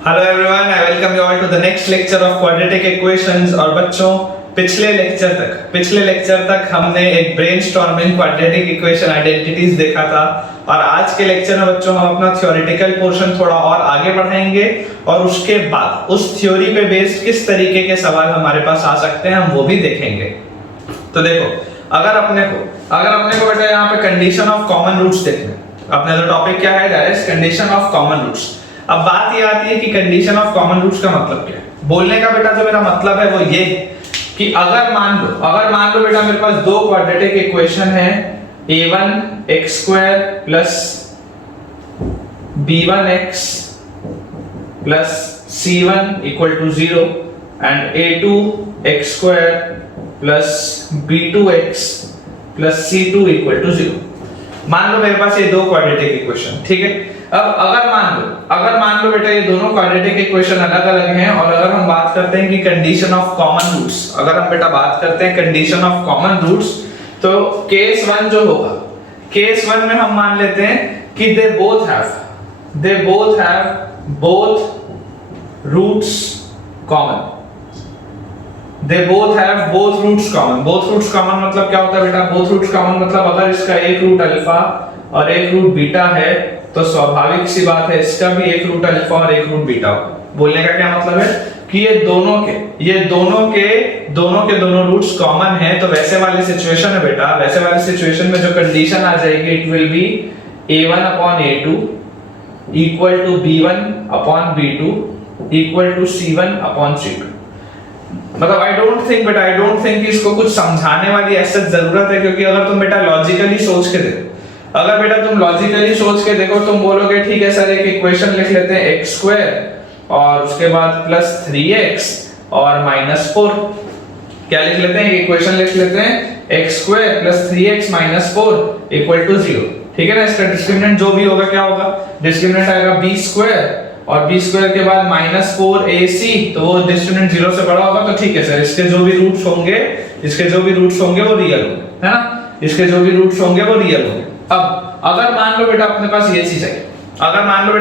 Hello everyone, I welcome you all to the next lecture of quadratic equations. और बच्चों, पिछले lecture तक हमने एक ब्रेनस्टॉर्मिंग क्वाड्रेटिक इक्वेशन आइडेंटिटीज देखा था। और आज के लेक्चर में बच्चों हम अपना थ्योरेटिकल पोर्शन थोड़ा और आगे बढ़ाएंगे और उसके बाद उस थ्योरी पे बेस्ड किस तरीके के सवाल हमारे पास आ सकते हैं हम वो भी देखेंगे। तो देखो, अगर अपने को बेटा यहाँ पे कंडीशन ऑफ कॉमन रूट्स देखना, अपना जो टॉपिक क्या है that is condition of common roots. अब बात ये आती है कि कंडीशन ऑफ कॉमन रूट्स का मतलब क्या है। बोलने का बेटा जो मेरा मतलब है वो ये कि अगर मान लो बेटा मेरे पास दो क्वाड्रेटिक इक्वेशन है, a1x² plus b1x plus c1 equal to 0 and a2x² plus b2x plus c2 equal to 0। मान लो मेरे पास ये दो क्वाड्रेटिक इक्वेशन, ठीक है। अब अगर मान लो बेटा ये दोनों क्वाड्रेटिक इक्वेशन अलग अलग हैं और अगर हम बात करते हैं कि कंडीशन ऑफ कॉमन रूट्स, अगर हम बेटा बात करते हैं कंडीशन ऑफ कॉमन रूट्स, तो केस 1 जो होगा, केस 1 में हम मान लेते हैं कि they both have both roots common. They both have both roots common। both roots common मतलब क्या होता है बेटा? both roots common मतलब अगर इसका एक रूट अल्फा और एक रूट बीटा है तो स्वाभाविक सी बात है इसका भी एक रूट अल्फा और एक रूट बीटा होगा। बोलने का क्या मतलब है कि ये दोनों के दोनों रूट्स कॉमन है। तो वैसे वाली सिचुएशन है बेटा, वैसे वाली सिचुएशन में जो कंडीशन आ जाएगी it will be a1 upon a2 equal to b1 upon b2 equal to c1 upon c2। मतलब आई डोंट थिंक इसको कुछ समझाने वाली ऐसा जरूरत है, क्योंकि अगर तुम बेटा लॉजिकली सोच के देखो, तुम बोलोगे ठीक है सर, एक इक्वेशन लिख लेते हैं x² और उसके बाद प्लस 3x और माइनस 4। क्या लिख लेते हैं? इक्वेशन लिख लेते हैं x² plus 3x minus 4 equal to 0, ठीक है ना। इसका डिस्क्रिमिनेंट जो भी होगा क्या होगा? डिस्क्रिमिनेंट आएगा b² और b² के बाद माइनस 4ac, तो वो डिस्क्रिमिनेंट 0 से बड़ा होगा। तो ठीक है सर, इसके जो भी रूट्स होंगे वो रियल होंगे, है ना। इसके जो भी रूट्स होंगे वो रियल होंगे। अब अगर मान लो बेटा अपने पास ये चीज है, अगर मान लो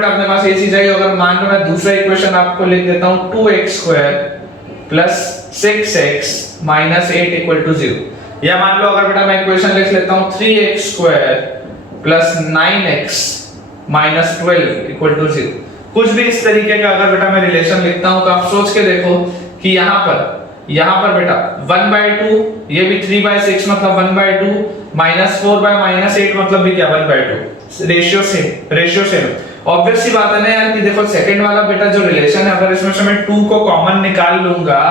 मैं दूसरा इक्वेशन आपको लिख देता हूं 2x² plus 6x minus 8 equal to 0। या मान लो अगर बेटा मैं इक्वेशन लिख लेता हूं 3x² plus 9x minus 12 equal to 0। कुछ भी इस तरीके का अगर बेटा मैं रिलेशन लिखता हूं तो आप सोच के देखो कि यहाँ पर बेटा 1/2, ये भी 3/6 मतलब 1/2, माइनस 4/-8 मतलब भी क्या 1/2। Ratio same. ऑब्वियस सी बात है ना यार कि देखो सेकंड वाला बेटा जो रिलेशन है, अगर इसमें से मैं 2 को कॉमन निकाल लूंगा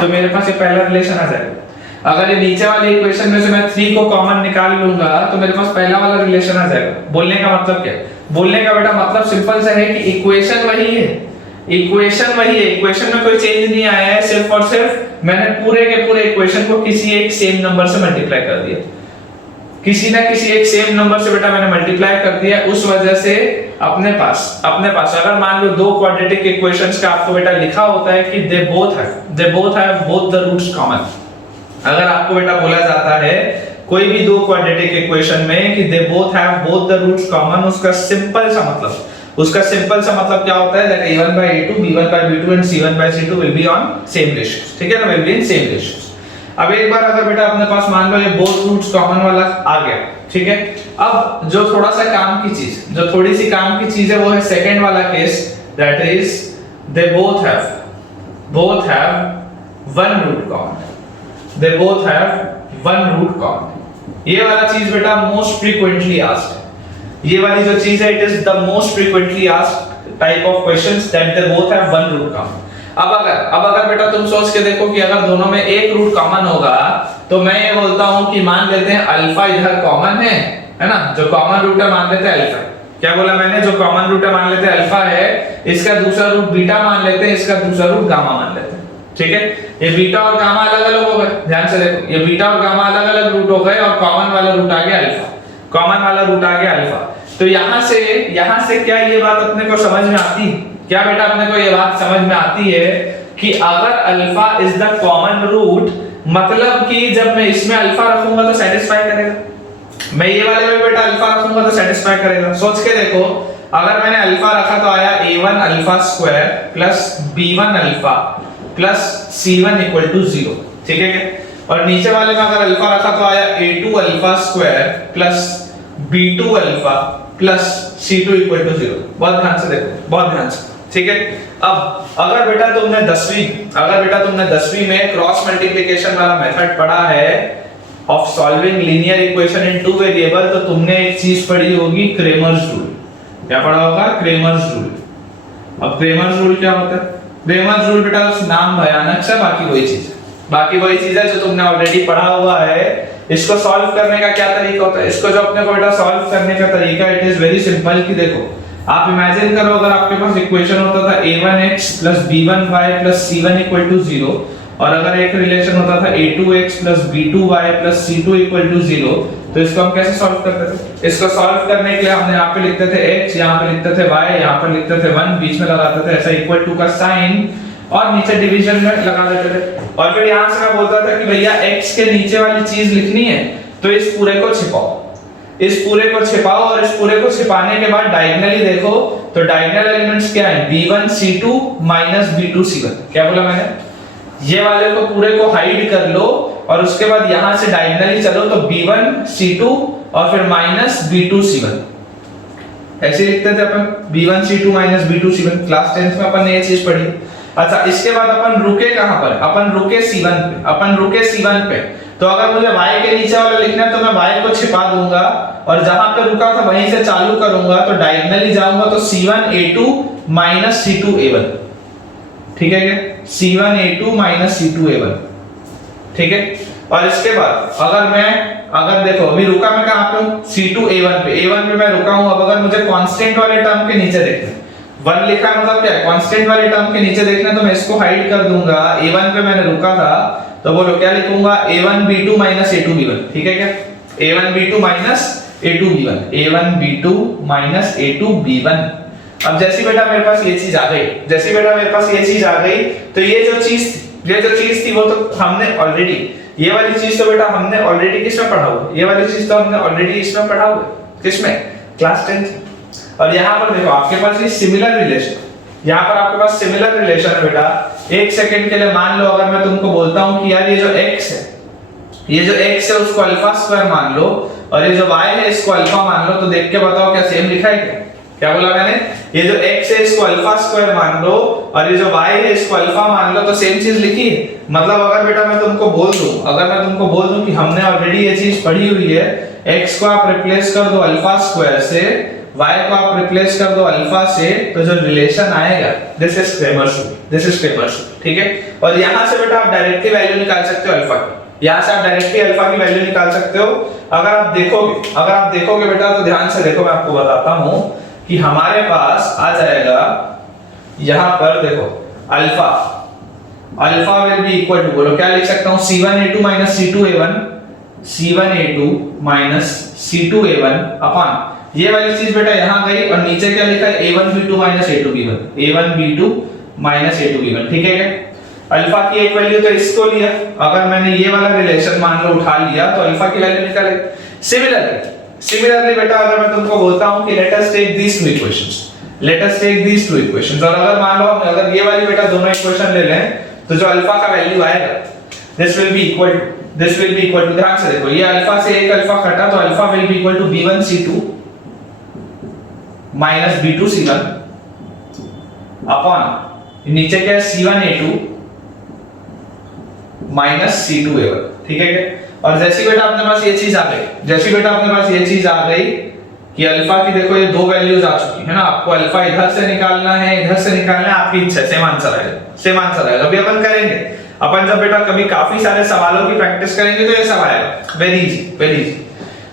तो मेरे पास ये पहला रिलेशन आ जाएगा। अगर ये नीचे वाली इक्वेशन में से मैं 3 को कॉमन निकाल लूंगा तो मेरे पास पहला वाला रिलेशन आ जाएगा। बोलने का मतलब क्या? बोलने का बेटा मतलब सिंपल सा है कि इक्वेशन वही है, इक्वेशन में कोई चेंज नहीं आया है। सिर्फ और सिर्फ मैंने पूरे के पूरे इक्वेशन को किसी एक सेम नंबर से मल्टीप्लाई कर दिया, किसी ना किसी एक सेम नंबर से बेटा मैंने मल्टीप्लाई कर दिया। उस वजह से अपने पास अगर मान लो दो क्वाड्रेटिक इक्वेशंस का आपको बेटा लिखा होता है कि they both have both the roots common. अगर आपको बेटा बोला जाता है कोई भी दो क्वाड्रेटिक इक्वेशन में कि they both have both the roots common, उसका सिंपल सा मतलब क्या होता है? That a1/a2 b1/b2 and c1/c2 will be on same ratios, ठीक है ना, will be in same ratios. अब एक बार अगर बेटा अपने पास मान लो ये बोथ रूट्स कॉमन वाला आ गया, ठीक है। अब जो थोड़ी सी काम की चीज है वो है सेकंड वाला केस, that is they both have one root common. ये वाला चीज बेटा मोस्ट फ्रीक्वेंटली आस्क्ड है। ये वाली जो चीज है it is the most frequently asked type of questions that they both have one root common. अब अगर बेटा तुम सोच के देखो कि अगर दोनों में एक रूट कॉमन होगा तो मैं ये बोलता हूं कि मान लेते हैं अल्फा इधर कॉमन है ना, जो कॉमन रूट है मान लेते हैं अल्फा। क्या बोला मैंने? जो कॉमन रूट है मान लेते हैं अल्फा है, इसका दूसरा रूट बीटा मान लेते हैं, इसका दूसरा रूट गामा मान लेते हैं, ठीक है। ये बीटा और गामा अलग अलग हो गए, ध्यान से देखो, ये बीटा और गामा अलग अलग रूट हो गए और कॉमन वाला रूट आ गया अल्फा। तो यहां से क्या ये बात अपने को समझ में आती है? क्या बेटा अपने को ये बात समझ में आती है कि अगर alpha is the common root, मतलब कि जब मैं इसमें अल्फा रखूंगा तो सेटिस्फाई करेगा, मैं ये वाले में बेटा अल्फा रखूंगा तो सेटिस्फाई करेगा। सोच के देखो अगर मैंने अल्फा रखा तो आया a1 alpha square plus b1 alpha plus c1 equal to 0, ठीक है क्या? और नीचे वाले में अगर अल्फा रखा तो आया a2 alpha square plus b2 alpha plus c2 equal to 0। बहुत ध्यान से देखो, बहुत ध्यान से, ठीक है। अब अगर बेटा तुमने 10वीं में क्रॉस मल्टीप्लिकेशन वाला मेथड पढ़ा है of solving linear equation in two variable, तो तुमने एक चीज पढ़ी होगी, क्रेमर्स रूल। क्या पढ़ा होगा? Cramer's rule. अब क्रेमर्स रूल क्या होता है? क्रेमर्स रूल बेटा नाम भयानक सा, बाकी वही चीज है जो तुमने ऑलरेडी पढ़ा हुआ है। इसको सॉल्व करने का क्या तरीका होता है? इसको जो अपने को बेटा सॉल्व करने का तरीका, इट इज वेरी सिंपल। कि देखो आप इमेजिन करो अगर आपके पास इक्वेशन होता था a1x b1y c1 0, और अगर एक रिलेशन होता था a2x b2y c2 0, तो इसको हम कैसे सॉल्व करते थे? इसको सॉल्व करने के लिए हमने यहाँ पे लिखते थे x, यहाँ पे लिखते थे y, यहाँ पे लिखते थे 1, बीच में लगाते थे ऐसा इक्वल टू का साइन, और नीचे डिवीजन में लगा देते थे। और फिर यहाँ से मैं बोलता था कि भैया x के नीचे वाली चीज लिखनी है तो इस पूरे को छिपाओ, और इस पूरे को छिपाने के बाद डायगोनली देखो तो डायगोनल एलिमेंट्स क्या है? b1 c2 b2 c1। क्या बोला मैंने? ये वाले को पूरे को हाइड कर लो और उसके बाद यहां से डायगोनली चलो तो b1 c2 और फिर b2 c1 ऐसे लिखते थे अपन, b1 c2 b2 c1। Class 10th में अपन ने ये चीज पढ़ी। अच्छा, इसके बाद अपन रुके कहां पर? अपन रुके c1 पे। तो अगर मुझे y के नीचे वाला लिखना है तो मैं y को छिपा दूंगा और जहां पे रुका था वहीं से चालू करूंगा, तो डायगोनली जाऊंगा तो c1a2 c2a1, ठीक है क्या? c1a2 c2a1, ठीक है। और इसके बाद अगर देखो अभी रुका मैं कहां पे हूं? c2a1 पे, a1 पे मैं रुका हूं। अब अगर मुझे कांस्टेंट वाले टर्म के नीचे देखना है, 1 लिखा है मतलब क्या है? कांस्टेंट वाले टर्म के नीचे देखना है, तो मैं इसको हाइड कर दूंगा। a1 पे मैंने रुका था तो बोलो क्या लिखूंगा? a1b2 a2b1, ठीक है क्या? a1b2 a2b1, a1b2 a2b1। अब जैसी बेटा मेरे पास ये चीज आ गई, तो ये जो चीज थी वो तो हमने ऑलरेडी, ये वाली चीज तो बेटा हमने ऑलरेडी किसमें पढ़ा हुआ? ये वाली चीज तो हमने ऑलरेडी इसमें पढ़ा हुआ। किसमें? Class 10th। और यहाँ पर देखो आपके पास ये सिमिलर रिलेशन, यहाँ पर आपके पास सिमिलर रिलेशन है बेटा। एक सेकंड के लिए मान लो अगर मैं तुमको बोलता हूँ कि यार ये जो x है उसको अल्फा स्क्वायर मान लो, और ये जो y है इसको अल्फा मान लो, तो देख के बताओ क्या सेम लिखा है क्या? क्या बोला मैंने? ये जो x है इसको अल्फा स्क्वायर मान लो और ये जो y है इसको अल्फा मान लो, तो सेम चीज लिखी है। मतलब अगर बेटा मैं तुमको बोल दूं कि हमने ऑलरेडी ये चीज पढ़ी हुई है, x को आप रिप्लेस कर दो अल्फा स्क्वायर से, y को आप रिप्लेस कर दो अल्फा से, तो जो रिलेशन आएगा दिस इज क्रेमर्स रूल, ठीक है। और यहां से बेटा आप डायरेक्टली वैल्यू निकाल सकते हो अल्फा की, यहां से आप डायरेक्टली अल्फा की वैल्यू निकाल सकते हो। अगर आप देखोगे बेटा तो ध्यान से देखो, मैं आपको बताता हूं कि हमारे पास आ जाएगा यहां पर देखो alpha will be equal to, बोलो क्या लिख सकता हूं? c1a2 c2a1 अपॉन ये वाली चीज बेटा यहां गई और नीचे क्या लिखा है? a1b2 a2b1, ठीक है क्या? अल्फा की एक वैल्यू तो इसको लिया, अगर मैंने ये वाला रिलेशन मान लो उठा लिया तो अल्फा की वैल्यू निकाले। सिमिलरली बेटा अगर मैं तुमको बोलता हूं कि let us take these two equations, और अगर मान लो अगर ये वाली बेटा दोनों इक्वेशन ले लें तो जो अल्फा का वैल्यू आएगा this will be equal to, ध्यान से देखो, ये अल्फा से एक अल्फा कटा तो alpha will be equal to b1 c2 b2 c1 upon नीचे क्या है? c1a2 c2a1, ठीक है क्या? और जैसी बेटा अपने पास ये चीज आ गई कि अल्फा की देखो ये दो वैल्यूज आ चुकी है ना, आपको अल्फा इधर से निकालना है, आपकी इच्छा, सेम आंसर आएगा। अभी अपन करेंगे, अपन जब बेटा कभी काफी सारे सवालों की प्रैक्टिस करेंगे तो ये सब आएगा, वेरी इजी।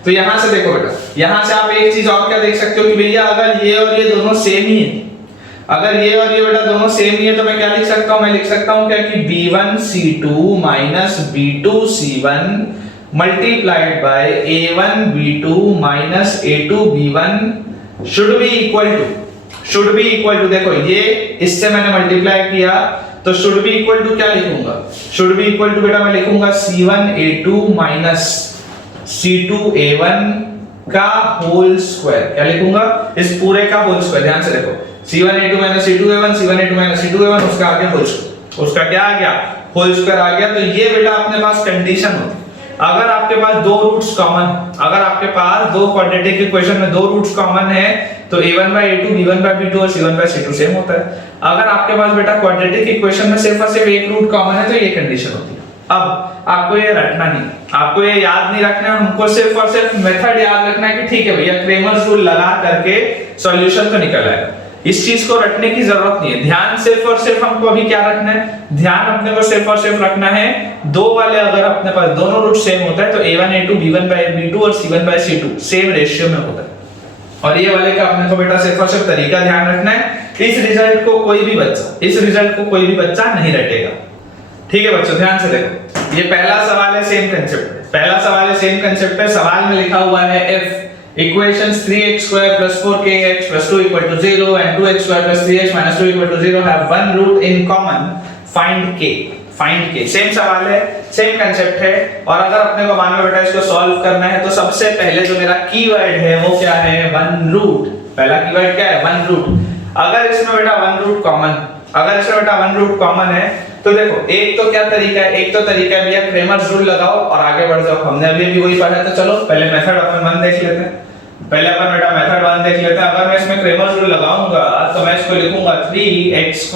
तो यहां से देखो बेटा, यहां से आप एक चीज और क्या देख सकते हो कि भैया अगर ये और ये दोनों सेम ही है, अगर ये और ये बेटा दोनों सेम ही है तो मैं क्या लिख सकता हूं? मैं लिख सकता हूं क्या कि b1 c2 b2 c1 multiplied by a1 b2 a2 b1 should be equal to, देखो ये इससे मैंने मल्टीप्लाई किया तो should be equal to क्या लिखूंगा? should be equal to बेटा मैं लिखूंगा c1a2 c2a1 का होल स्क्वायर। क्या लिखूंगा? इस पूरे का होल स्क्वायर। ध्यान से देखो, c1a2 c2a1 c1a2 c2a1 उसका आ गया होल स्क्वायर। उसका क्या आ गया? होल स्क्वायर आ गया। तो ये बेटा अपने पास कंडीशन होती है, अगर आपके पास दो रूट्स कॉमन, अगर आपके पास दो क्वाड्रेटिक इक्वेशन में दो रूट्स कॉमन है तो a1/a2 b1/b2 और c1/c2 सेम होता है। अगर आपके पास बेटा क्वाड्रेटिक इक्वेशन में सिर्फ और सिर्फ एक रूट कॉमन है तो ये कंडीशन होती है। अब आपको ये रटना नहीं, आपको ये याद नहीं रखना, हमको सिर्फ और सिर्फ मेथड याद रखना है कि ठीक है भैया क्रेमर्स रूल लगा करके सॉल्यूशन तो निकल आएगा। इस चीज को रटने की जरूरत नहीं है। ध्यान सिर्फ और सिर्फ हमको अभी क्या रखना है? ध्यान अपने को सिर्फ और सिर्फ रखना है दो वाले अगर अपने पास दोनों रूट सेम होता है तो a1a2 b1/b2 और c1/c2 सेम रेशियो में होता है। और ये वाले का अपने को बेटा सिर्फ और सिर्फ तरीका ध्यान रखना है, इस रिजल्ट को कोई भी बच्चा नहीं रटेगा। ठीक है बच्चों, ध्यान से देखो, ये पहला सवाल है, सेम कंसेप्ट है। पहला सवाल है, सेम कंसेप्ट है। सवाल में लिखा हुआ है if equations 3x square plus 4kx plus 2 equal to 0 and 2x square plus 3x minus 2 equal to 0 have one root in common, find k। Find k same सवाल है, सेम कंसेप्ट है। और अगर अपने को मान लो बेटा इसको सॉल्व करना है तो सबसे पहले जो मेरा कीवर्ड है वो क्या है? One root. पहला कीवर्ड क्या है? One root. अगर इसमें बेटा वन रूट कॉमन है तो देखो एक तो क्या तरीका है? एक तो तरीका है भैया क्रेमर्स रूल लगाओ और आगे बढ़ जाओ। हमने अभी भी वही पढ़ा है तो चलो पहले मेथड अपन 1 देख लेते हैं। पहले अपन बेटा मेथड 1 देख लेते हैं। अगर मैं इसमें क्रेमर्स रूल लगाऊंगा तो मैं इसको लिखूंगा 3x²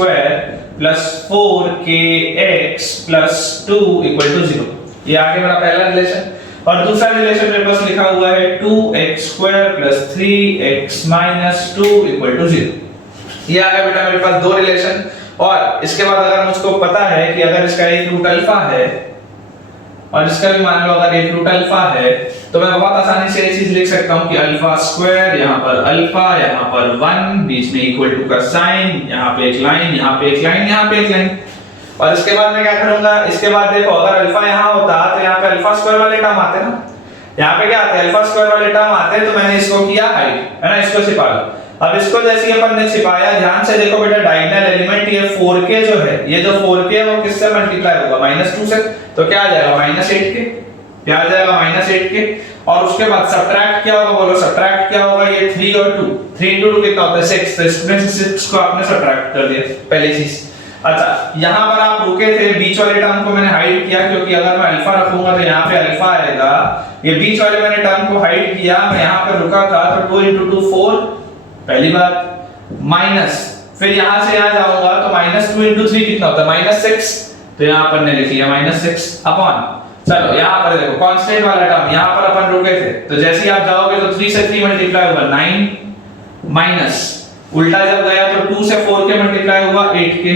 plus 4kx plus 2 equal to 0। ये आगे मेरा पहला रिलेशन। और दूसरा रिलेशन मेरे पास लिखा हुआ है 2x² plus 3x minus 2 equal to 0। ये आ गया बेटा मेरे पास दो रिलेशन। और इसके बाद अगर मुझको पता है कि अगर इसका एक रूट अल्फा है और इसका भी मान लो अगर एक रूट अल्फा है तो मैं बहुत आसानी से ये चीज लिख सकता हूं कि अल्फा स्क्वायर, यहां पर अल्फा, यहां पर 1, बीच में इक्वल टू का साइन, यहां पे एक लाइन, यहां पे एक लाइन, यहां पे एक लाइन। और इसके बाद मैं क्या करूंगा? इसके बाद देखो अगर अल्फा यहां होता तो यहां पे अल्फा स्क्वायर वाले टर्म आते ना, यहां पे क्या आते? अल्फा स्क्वायर वाले टर्म आते। तो मैंने इसको किया हाइड, है ना, इसको छिपा लो। अब इसको जैसे अपन ने छिपाया, ध्यान से देखो बेटा डायगोनल एलिमेंट ये 4k जो है, ये जो 4k है वो किससे मल्टीप्लाई होगा? -2 से। तो क्या आ जाएगा? -8k। क्या आ जाएगा? -8k। और उसके बाद सब्ट्रैक्ट क्या होगा? बोलो सब्ट्रैक्ट क्या होगा? ये 3 और 2, 3 * 2 कितना होता है? 6। तो इसमें से 6 को आपने सब्ट्रैक्ट कर दिया, पहली चीज। अच्छा, यहां पर आप रुके थे, बीच वाले टर्म को मैंने हाइड किया क्योंकि अगर मैं अल्फा रखूंगा तो यहां पे अल्फा आएगा। ये बीच वाले मैंने टर्म को हाइड किया, मैं यहां पर रुका था तो 2 * 2 4, पहली बात, माइनस, फिर यहां से यहां जाऊंगा तो -2 * 3 कितना होता है? -6। तो यहां पर ने लिख लिया -6 अपॉन, चलो यहां पर देखो कांस्टेंट वाला टर्म, यहां पर अपन रुके थे तो जैसे ही आप जाओगे तो 3 से 3 मल्टीप्लाई होगा 9, माइनस उल्टा जब गया तो 2 से 4 के मल्टीप्लाई हुआ 8 के।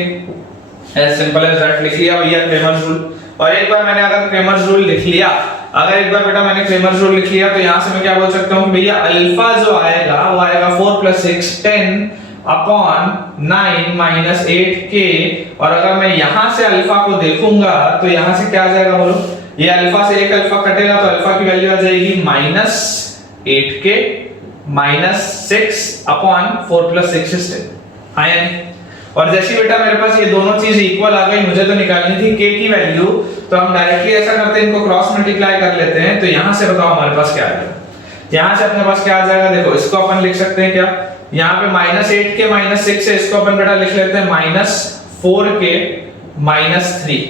एज सिंपल एज दैट लिख लिया भैया क्रेमर्स रूल। और एक बार मैंने अगर क्रेमर्स रूल लिख लिया, अगर एक बार बेटा मैंने क्रेमर्स रूल लिख लिया तो यहां से मैं क्या बोल सकता हूं कि भैया अल्फा जो आएगा वो आएगा 4 + 6 10 अपॉन 9 माइनस 8k। और अगर मैं यहां से अल्फा को देखूंगा तो यहां से क्या आ जाएगा बोलो? ये अल्फा से एक अल्फा कटेगा तो अल्फा की वैल्यू आ जाएगी -8k -6 अपॉन 4 + 6 is 10। आया नहीं? और जैसे बेटा मेरे पास ये दोनों चीज इक्वल आ गई, मुझे तो निकालनी थी k की वैल्यू, तो हम डायरेक्टली ऐसा करते हैं, इनको क्रॉस मल्टीप्लाई कर लेते हैं। तो यहां से बताओ हमारे पास क्या आ जाएगा? यहां से अपने पास क्या आ जाएगा? देखो इसको अपन लिख सकते हैं क्या? यहां पे -8k -6 है, इसको अपन बेटा लिख लेते हैं -4k -3।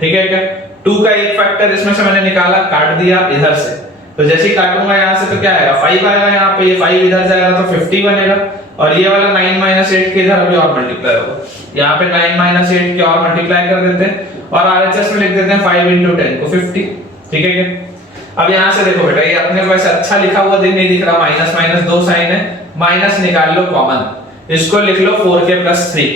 ठीक है क्या? 2 का एक फैक्टर इसमें से मैंने निकाला, काट दिया इधर से। तो जैसे ही काटूंगा यहां से तो क्या आएगा? 5 आएगा। यहां पे ये 5 इधर जाएगा तो 50 बनेगा। और ये वाला 9 - 8 के इधर अभी और मल्टीप्लाई होगा, यहां पे 9 - 8 के और मल्टीप्लाई कर देते हैं और आरएचएस में लिख देते हैं 5 * 10 को 50। ठीक है क्या? अब यहां से देखो बेटा ये अपने को ऐसे अच्छा लिखा हुआ नहीं दिख रहा, माइनस माइनस दो साइन है, माइनस निकाल लो कॉमन, इसको लिख लो 4k + 3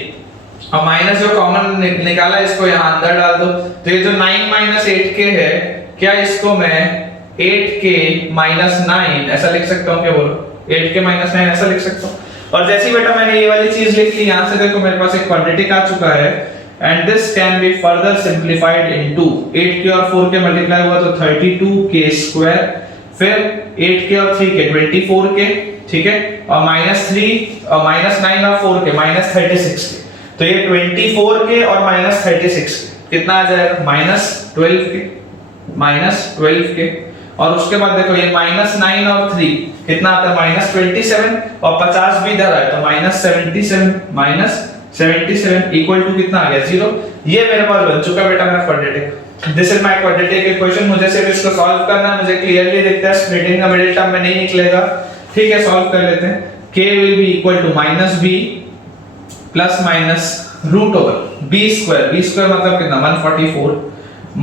और माइनस जो कॉमन निकाला इसको यहां अंदर डाल दो। तो ये जो 9 - 8k है, क्या इसको मैं 8k - 9 ऐसा लिख सकता हूं? क्या बोलो? 8k - 9 ऐसा लिख सकता हूं। और जैसे ही बेटा मैंने ये वाली चीज लिख ली, यहां से देखो मेरे पास एक क्वाड्रेटिक आ चुका है and this can be further simplified into 8k और 4k मल्टीप्लाई हुआ तो 32k², फिर 8k और 3k 24k। ठीक है? और -3 और -9 और 4k -36k। तो ये 24k और -36k कितना आ जाएगा? -12k। और उसके बाद देखो ये -9 और 3 कितना आता है -27 और 50 भी इधर है तो -77 इक्वल टू कितना आ गया 0। ये मेरे पास बन चुका बेटा मेरा quadratic. This is my quadratic equation. मुझे सिर्फ इसको सॉल्व करना है, मुझे क्लियरली दिखता है स्प्लिटिंग का मिडिल टर्म में नहीं निकलेगा। ठीक है, सॉल्व कर लेते हैं। k will be equal to -b plus minus root over b square मतलब कितना 144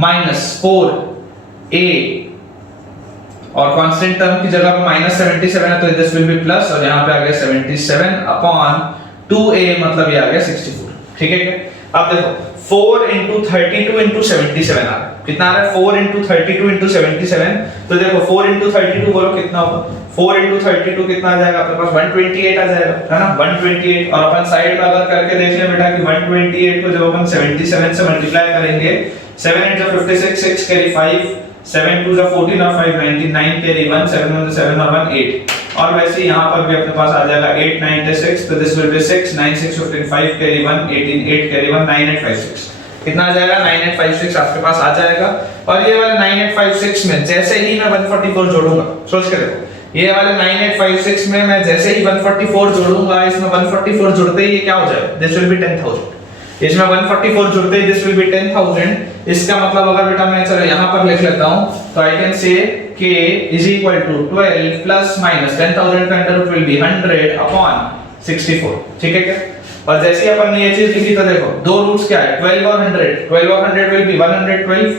माइनस 4a और कांस्टेंट टर्म की जगह पे -77 है तो दिस विल बी प्लस और यहाँ पे आ गया 77 अपॉन 2a मतलब ये आ गया 64। ठीक है क्या? अब देखो 4 into 32 into 77 आ रहा है। कितना आ रहा है 4 into 32 into 77। तो देखो 4 into 32 बोलो कितना होगा 4 into 32 कितना आ जाएगा आपके पास 128 आ जाएगा है ना 128। और अपन साइड में अगर करके देख ले बेटा कि 128 को जब अपन 77 से मल्टीप्लाई करेंगे 7 8 जा 56 6 कैरी 5 7 2 जा 14 और 5 99 कैरी 1 7 1 7 और 1 8। और वैसे यहां पर भी अपने पास आ जाएगा 8 9 6 तो this will B 6 9 6 15 5 carry 1 18 8 carry 1 9856। कितना आ जाएगा 9856 आपके पास आ जाएगा। और ये वाले 9856 में जैसे ही मैं 144 जोड़ूंगा, सोच के देखो ये वाले 9856 में मैं जैसे ही 144 जोड़ूंगा, इसमें 144 जुड़ते ही ये क्या हो जाएगा दिस विल बी 10000। इसमें 144 जुड़ते ही दिस विल बी 10000। इसका मतलब अगर बेटा मैं चलो यहां पर लिख लेता हूं तो आई कैन से k is equal to 12 plus minus 10,000 का under root will be 100 upon 64। ठीक है क्या? और जैसे ही अपन ने ये चीज लिखी तो देखो दो रूट्स क्या है 12 और 100। 12 और 100 विल बी 112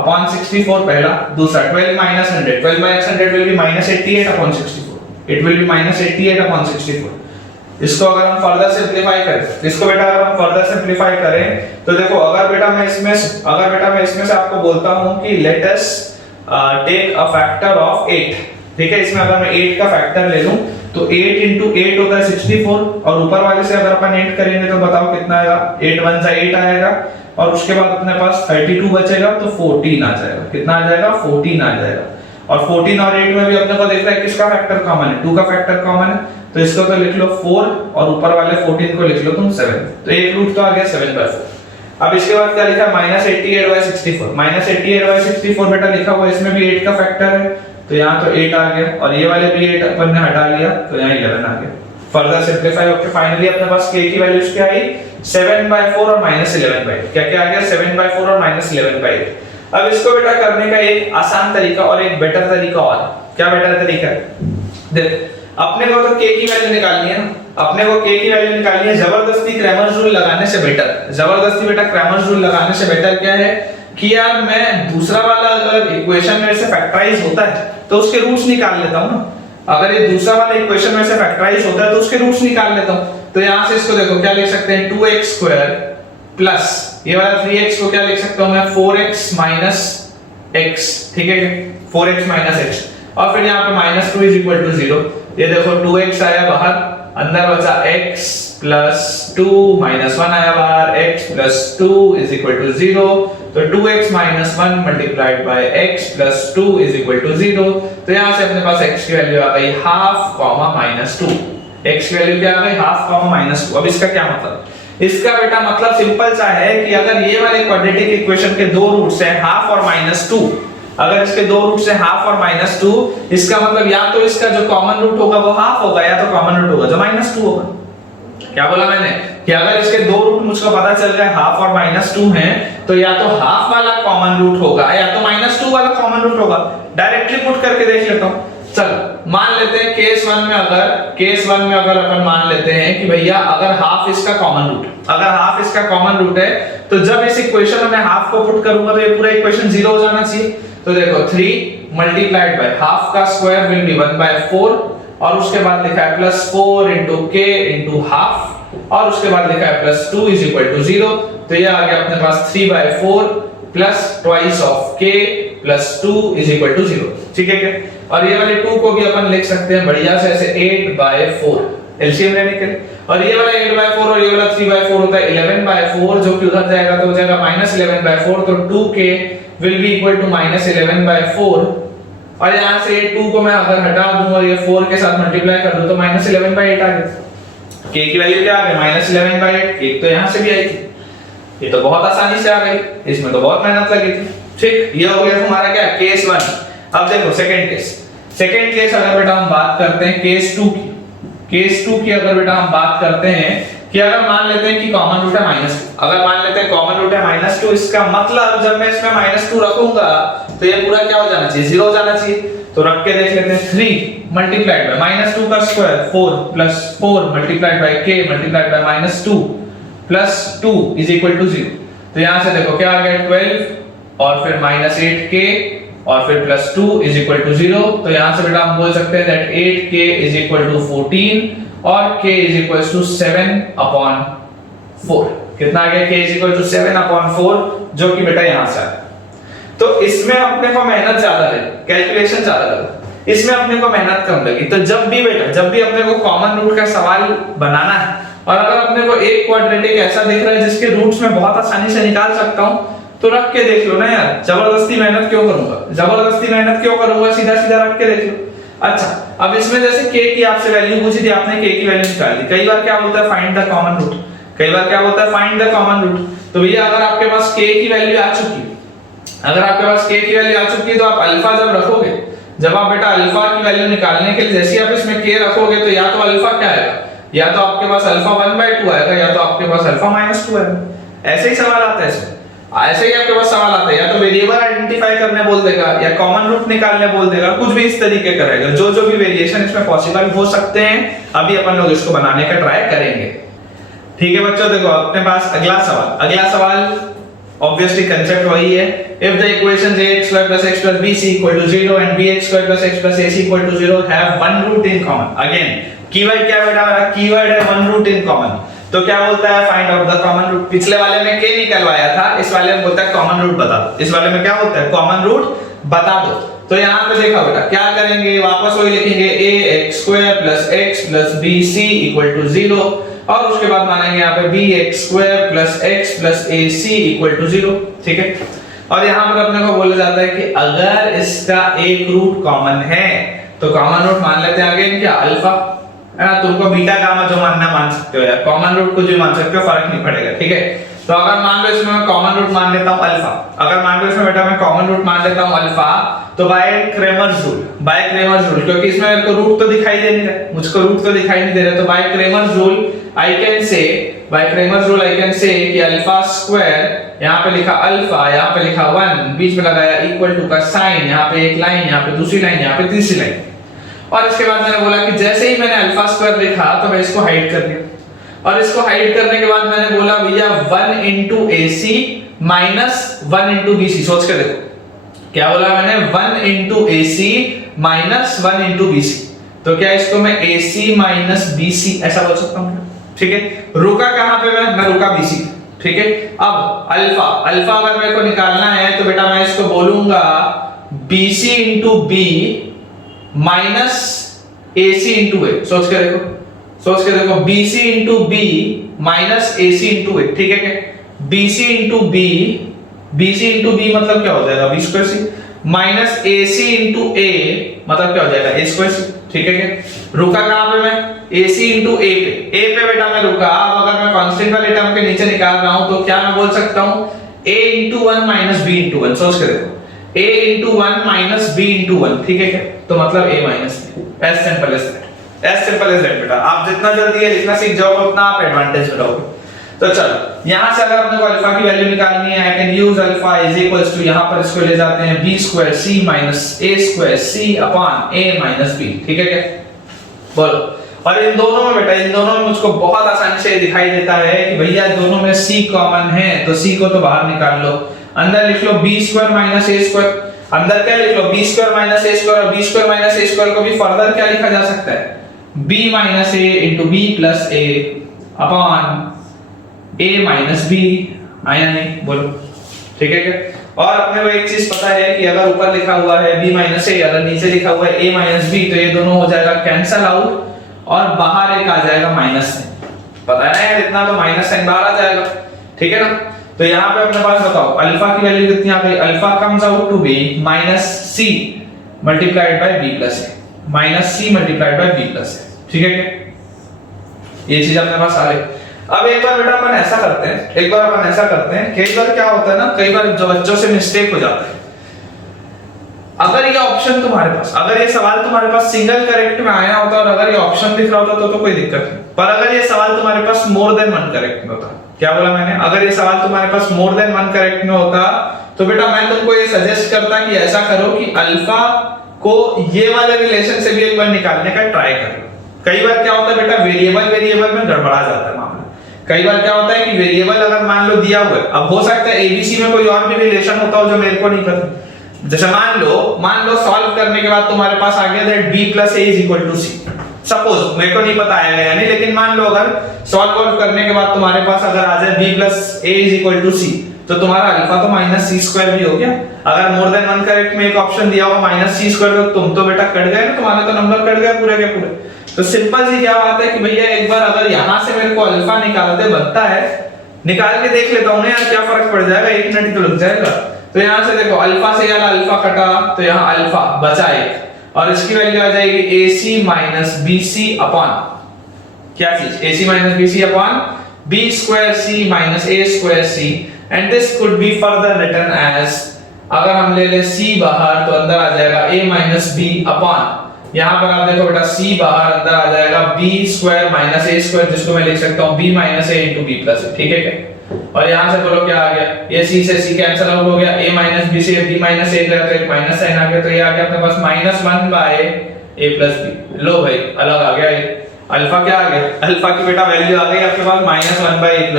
अपॉन 64 पहला। दूसरा 12 minus 100 12 minus 100 will be -88 upon 64। It will be -88 upon 64। इसको अगर हम फर्दर सिंपलीफाई करें, इसको बेटा अगर हम फर्दर सिंपलीफाई करें तो देखो अगर बेटा मैं इसमें से आपको बोलता हूं कि let us take a factor of 8। ठीक है, इसमें अगर मैं 8 का फैक्टर ले लूं तो 8 into 8 होता है 64 और ऊपर वाले से अगर अपन 8 करेंगे तो बताओ कितना आएगा 8 1 जा 8 आएगा और उसके बाद अपने पास 32 बचेगा तो 14 आ जाएगा। कितना आ जाएगा 14 आ जाएगा। और 14 और 8 में भी अपने को देख रहा है किसका फैक्टर कॉमन है 2 का फैक्टर कॉमन है तो इसको तो लिख लो 4 और ऊपर वाले 14 को लिख लो तुम 7। तो एक रूट तो आ गया 7/4। अब इसके बाद क्या लिखा -88/64 -88/64 बेटा लिखा हुआ इसमें भी 8 का फैक्टर है तो यहाँ तो 8 आ गया और ये वाले भी 8 अपन ने हटा लिया तो यहाँ 11 आ गया। फर्दर सिंपलीफाई होकर फाइनली अपने पास k की वैल्यूज क्या आई 7/4 और -11/8। क्या क्या आ गया 7/4 और -11/8। अब इसको बेटा करने का एक आसान तरीका और एक बेटर तरीका और क्या बेटर तरीका है देख अपने को तो k की वैल्यू निकालनी है ना अपने को k की वैल्यू निकालनी है। जबरदस्ती क्रैमर्स रूल लगाने से बेटर जबरदस्ती बेटा क्रैमर्स रूल लगाने से बेटर क्या है कि यार मैं दूसरा वाला अगर इक्वेशन में से फैक्टराइज होता है तो उसके रूट्स निकाल लेता हूं ना। अगर ये दूसरा वाला इक्वेशन में से फैक्टराइज होता है तो उसके रूट्स निकाल लेता हूं। तो यहां से इसको देखो क्या लिख सकते हैं 2x² प्लस ये वाला 3x को क्या लिख सकता हूं मैं 4x माइनस x। ठीक है 4x माइनस x और फिर यहां पे -2 = 0। ये देखो 2x आया बाहर अंदर बचा x प्लस 2 -1 आया बाहर x प्लस 2 = 0। तो 2x - 1 multiplied by x plus 2 = 0। तो यहां से अपने पास x की वैल्यू आ गई ½ - 2। x की वैल्यू क्या आ गई ½ - 2। अब इसका क्या मतलब इसका बेटा मतलब सिंपल सा है कि अगर ये वाले क्वाड्रेटिक इक्वेशन के दो रूट्स हैं ½ और -2 अगर इसके दो रूट्स हैं ½ और -2 इसका मतलब या तो इसका जो कॉमन रूट होगा वो ½ होगा या तो कॉमन रूट होगा जो -2 होगा। क्या बोला मैंने कि अगर इसके दो रूट मुझको पता चल गया ½ और -2 हैं तो या तो ½ वाला कॉमन रूट होगा या तो -2 वाला कॉमन रूट होगा। डायरेक्टली पुट करके देख लेता हूं। चलो मान लेते हैं केस 1 में अगर अपन मान लेते हैं कि भैया अगर ½ इसका कॉमन रूट है तो जब इस इक्वेशन में मैं ½ को पुट करूंगा तो ये पूरा इक्वेशन 0 हो जाना चाहिए। तो देखो 3 मल्टीप्लाइड बाय ½ का स्क्वायर विल बी 1/4 और उसके बाद लिखा है +4 * k * ½ और उसके बाद लिखा है +2 = 0। तो ये आ गया अपने पास 3/4 plus twice of k plus 2 = 0। ठीक है क्या? और ये वाले 2 को भी अपन लिख सकते हैं बढ़िया से ऐसे 8/4 एलसीएम लेने के लिए। और ये वाला 8/4 और ये वाला 3/4 होता है 11/4 जो कि उधर जाएगा तो हो जाएगा -11/4। तो 2k will be equal to -11/4 और यहां से 2 को मैं अगर हटा दूं और ये 4 के साथ मल्टीप्लाई कर दूं तो -11/8 आ गया। k की वैल्यू क्या आ गई -11/8। एक तो यहां से भी आई थी ये तो बहुत आसानी से आ गई इसमें तो बहुत मेहनत लगी थी। ठीक ये हो गया हमारा क्या केस 1। अब देखो सेकंड केस अगर बेटा हम बात करते हैं केस 2 की अगर बेटा हम बात करते हैं कि अगर मान लेते हैं कि कॉमन रूट है -2, अगर मान लेते हैं कॉमन रूट है -2, इसका मतलब जब मैं इसमें -2 रखूंगा तो ये पूरा क्या हो जाना चाहिए, 0 हो जाना चाहिए। तो रख के देख लेते हैं, 3 मल्टीप्लाइड बाय -2 का square 4 plus 4 multiplied by k multiplied by -2 plus 2 is equal to 0। तो यहां से देखो क्या आ गया 12 और फिर -8k और फिर प्लस 2 इज इक्वल टू 0। तो यहां से बेटा हम बोल सकते हैं that 8k is equal to 14 और k इज इक्वल टू 7/4। कितना आ गया, k इज इक्वल टू 7/4, जो कि बेटा यहां से आया। तो इसमें अपने को मेहनत ज्यादा लगी, कैलकुलेशन ज्यादा लगा, इसमें अपने को मेहनत कम लगी। तो जब भी अपने को कॉमन रूट का सवाल बनाना है और अगर अपने को एक क्वाड्रेटिक ऐसा दिख रहा है जिसके रूट्स में बहुत आसानी से निकाल सकता हूं, तो रख के देख लो ना यार, जबरदस्ती मेहनत क्यों करूंगा, सीधा रख के देख लो। अच्छा, अब इसमें जैसे k की आपसे वैल्यू पूछी थी, आपने k की वैल्यू निकाल दी। कई बार क्या बोलता है फाइंड द कॉमन रूट, तो भैया अगर आपके पास k की वैल्यू आ चुकी है, तो आप अल्फा जब रखोगे, जब आप बेटा अल्फा की वैल्यू निकालने के लिए जैसे आप इसमें k रखोगे, तो या तो अल्फा क्या आएगा, या तो आपके पास अल्फा 1/2 आएगा, या तो आपके पास अल्फा -2 आएगा। ऐसे ही सवाल आता है इसमें, ऐसे ही आपके पास सवाल आता है, या तो वेरिएबल आइडेंटिफाई करने बोल देगा या कॉमन रूट निकालने बोल देगा, कुछ भी इस तरीके का रहेगा। जो भी वेरिएशन इसमें पॉसिबल हो सकते हैं, अभी अपन लोग इसको बनाने का ट्राई करेंगे। ठीक है बच्चों, देखो अपने पास अगला सवाल ऑब्वियसली कंसेप्ट वही है। If the equations ax² + x + bc = 0 and bx² + x + ac = 0 have one root in common, again keyword क्या बेटा हमारा, कीवर्ड है वन रूट इन कॉमन। तो क्या बोलता है, find out the common root. पिछले वाले में k निकलवाया था, इस वाले में बोलता है कॉमन रूट बता दो। इस वाले में क्या बोलता है, कॉमन रूट बता दो। तो यहाँ पे देखा बेटा क्या करेंगे, वापस वही लिखेंगे ax² + x + bc = 0 और उसके बाद मानेंगे यहाँ पे bx² + x + ac = 0। ठीक है, और यहाँ पर अपने को बोला जाता है कि अगर इसका एक रूट कॉमन है तो कॉमन रूट मान लेते हैं अगेन क्या, अल्फा है ना। तुमको बीटा गामा जो मानना मान सकते हो यार, कॉमन रूट को जो मान सकते हो, फर्क नहीं पड़ेगा। ठीक है, तो अगर मान लो इसमें मैं कॉमन रूट मान लेता हूं अल्फा, अगर मान लो इसमें बेटा मैं कॉमन रूट मान लेता हूं अल्फा, तो बाय क्रेमर्स रूल, क्योंकि इसमें मेरे को रूट तो दिखाई दे नहीं रहा, मुझको रूट तो दिखाई नहीं दे रहा, तो bye Cramer's rule I can से कि अल्फा स्क्वायर, यहां पे लिखा अल्फा, यहां पे लिखा 1, बीच में लगाया इक्वल टू का साइन, यहां पे एक लाइन, यहां पे दूसरी लाइन, यहां पे तीसरी लाइन। और इसके बाद मैंने बोला कि जैसे ही मैंने अल्फा स्क्वायर लिखा तो मैं इसको हाइड कर दिया, और इसको हाइड करने के बाद मैंने बोला भैया 1 into AC minus 1 into BC। सोच के देखो क्या बोला मैंने, 1 into AC minus 1 into BC। तो क्या इसको मैं AC minus BC ऐसा बोल सकता हूं? ठीक है, रुका कहां पे मैं रुका BC। ठीक है, अब अल्फा अगर मेरे को निकालना है तो बेटा मैं इसको बोलूंगा BC into B minus AC into A। सोच के देखो BC into B minus AC into A। ठीक है क्या, BC into B मतलब क्या हो जाएगा, B square C minus AC into A मतलब क्या हो जाएगा, A square C। ठीक है क्या, रुका कहां पे मैं, AC into A पे बेटा मैं रुका। अब अगर मैं कांस्टेंट वाले टर्म के नीचे निकाल रहा हूं तो क्या मैं बोल सकता हूं, A into 1 minus B into 1। सोच के देखो, A into 1 minus B into 1। ठीक है क्या, तो मतलब A minus B, as simple as that बेटा। आप जितना जल्दी ये लिखना सीख जाओगे उतना आप एडवांटेज में रहोगे। तो चलो यहां से अगर अपने को अल्फा की वैल्यू निकालनी है, I can use alpha is equals to, यहां पर इसको ले जाते हैं b² c minus a² c upon a minus b। ठीक है क्या, बोलो। और इन दोनों में मुझको बहुत आसानी से दिखाई देता है कि भैया दोनों में c कॉमन है, तो c को तो बाहर निकाल लो, अंदर लिख लो b² minus a², अंदर क्या लिख लो b² minus a² और b² minus a² को भी फर्दर क्या लिखा जा सकता है, b minus a into b plus a upon a minus b। आया नहीं, बोलो। ठीक है क्या, और अपने को एक चीज पता है कि अगर ऊपर लिखा हुआ है b minus a, अगर नीचे लिखा हुआ है a minus b, तो ये दोनों हो जाएगा कैंसल आउट और बाहर एक आ जाएगा माइनस साइन। पता है ना यार, इतना तो माइनस साइन बाहर आ जाएगा। ठीक है ना, तो यहाँ पे अपने पास बताओ अल्फा की वैल्यू कितनी आ गई, alpha comes out to be -c multiplied by b plus a, -c multiplied by b plus a। ठीक है क्या, ये चीज अपने पास आ गई। अब एक बार बेटा अपन ऐसा करते हैं, कई बार क्या होता है ना, कई बार जो बच्चों से मिस्टेक हो जाता है, अगर ये ऑप्शन तुम्हारे पास, अगर ये सवाल तुम्हारे पास सिंगल करेक्ट में आया होता और अगर ये ऑप्शन दिख रहा होता तो कोई दिक्कत नहीं, पर अगर ये सवाल तुम्हारे पास मोर देन वन करेक्ट में होता, क्या बोला मैंने, अगर ये सवाल तुम्हारे पास मोर देन वन करेक्ट में होता तो बेटा मैं तुमको ये सजेस्ट करता कि ऐसा करो कि अल्फा को ये वाले रिलेशन से भी एक बार निकालने का ट्राई करो। कई बार क्या होता है बेटा, वेरिएबल में गड़बड़ा जाता है मामला। कई बार क्या होता है कि वेरिएबल अगर मान लो दिया हुआ है, अब हो सकता है एबीसी में कोई और भी रिलेशन होता हो जो मेरे को नहीं पता। जैसे मान लो सॉल्व करने के बाद तुम्हारे पास आ गया that b + a = c, suppose, मेरे को नहीं पता आएगा या नहीं, लेकिन मान लो अगर सॉल्व करने के बाद तुम्हारे पास अगर आ जाए b + a = c, तो तुम्हारा अल्फा तो -c² भी हो गया। अगर मोर देन वन करेक्ट में एक ऑप्शन दिया होगा -c², तो तुम तो बेटा कट गए ना, तुम्हारा तो नंबर कट गया पूरे के पूरे। तो सिंपल सी क्या बात है कि भैया एक बार अगर यहां से मेरे को अल्फा निकालते बनता है, निकाल के देख लेता हूं ना यार क्या फर्क पड़ जाएगा, 1 मिनट तो लग जाएगा। तो यहां से देखो अल्फा से यार अल्फा कटा तो यहां अल्फा बचा 1 और इसकी वैल्यू आ जाएगी ac - bc अपॉन क्या चीज, ac - bc upon b² c - a² c, and this could be further written as, अगर हम ले ले c बाहर तो अंदर आ जाएगा a - b अपॉन, यहां पर आप देखो बेटा c बाहर अंदर आ जाएगा b² - a², जिसको मैं लिख सकता हूं b - a * b + a, ठीक है क्या। और यहां से बोलो क्या आ गया, ये c से c कैंसिल आउट हो गया, a - b से b - a गया तो एक माइनस साइन आ गया, तो ये आ गया अपने पास -1/a + b। लो भाई अलग आ गया, ये अल्फा क्या आ गया, अल्फा की बेटा वैल्यू आ गई आपके पास -1/a + b।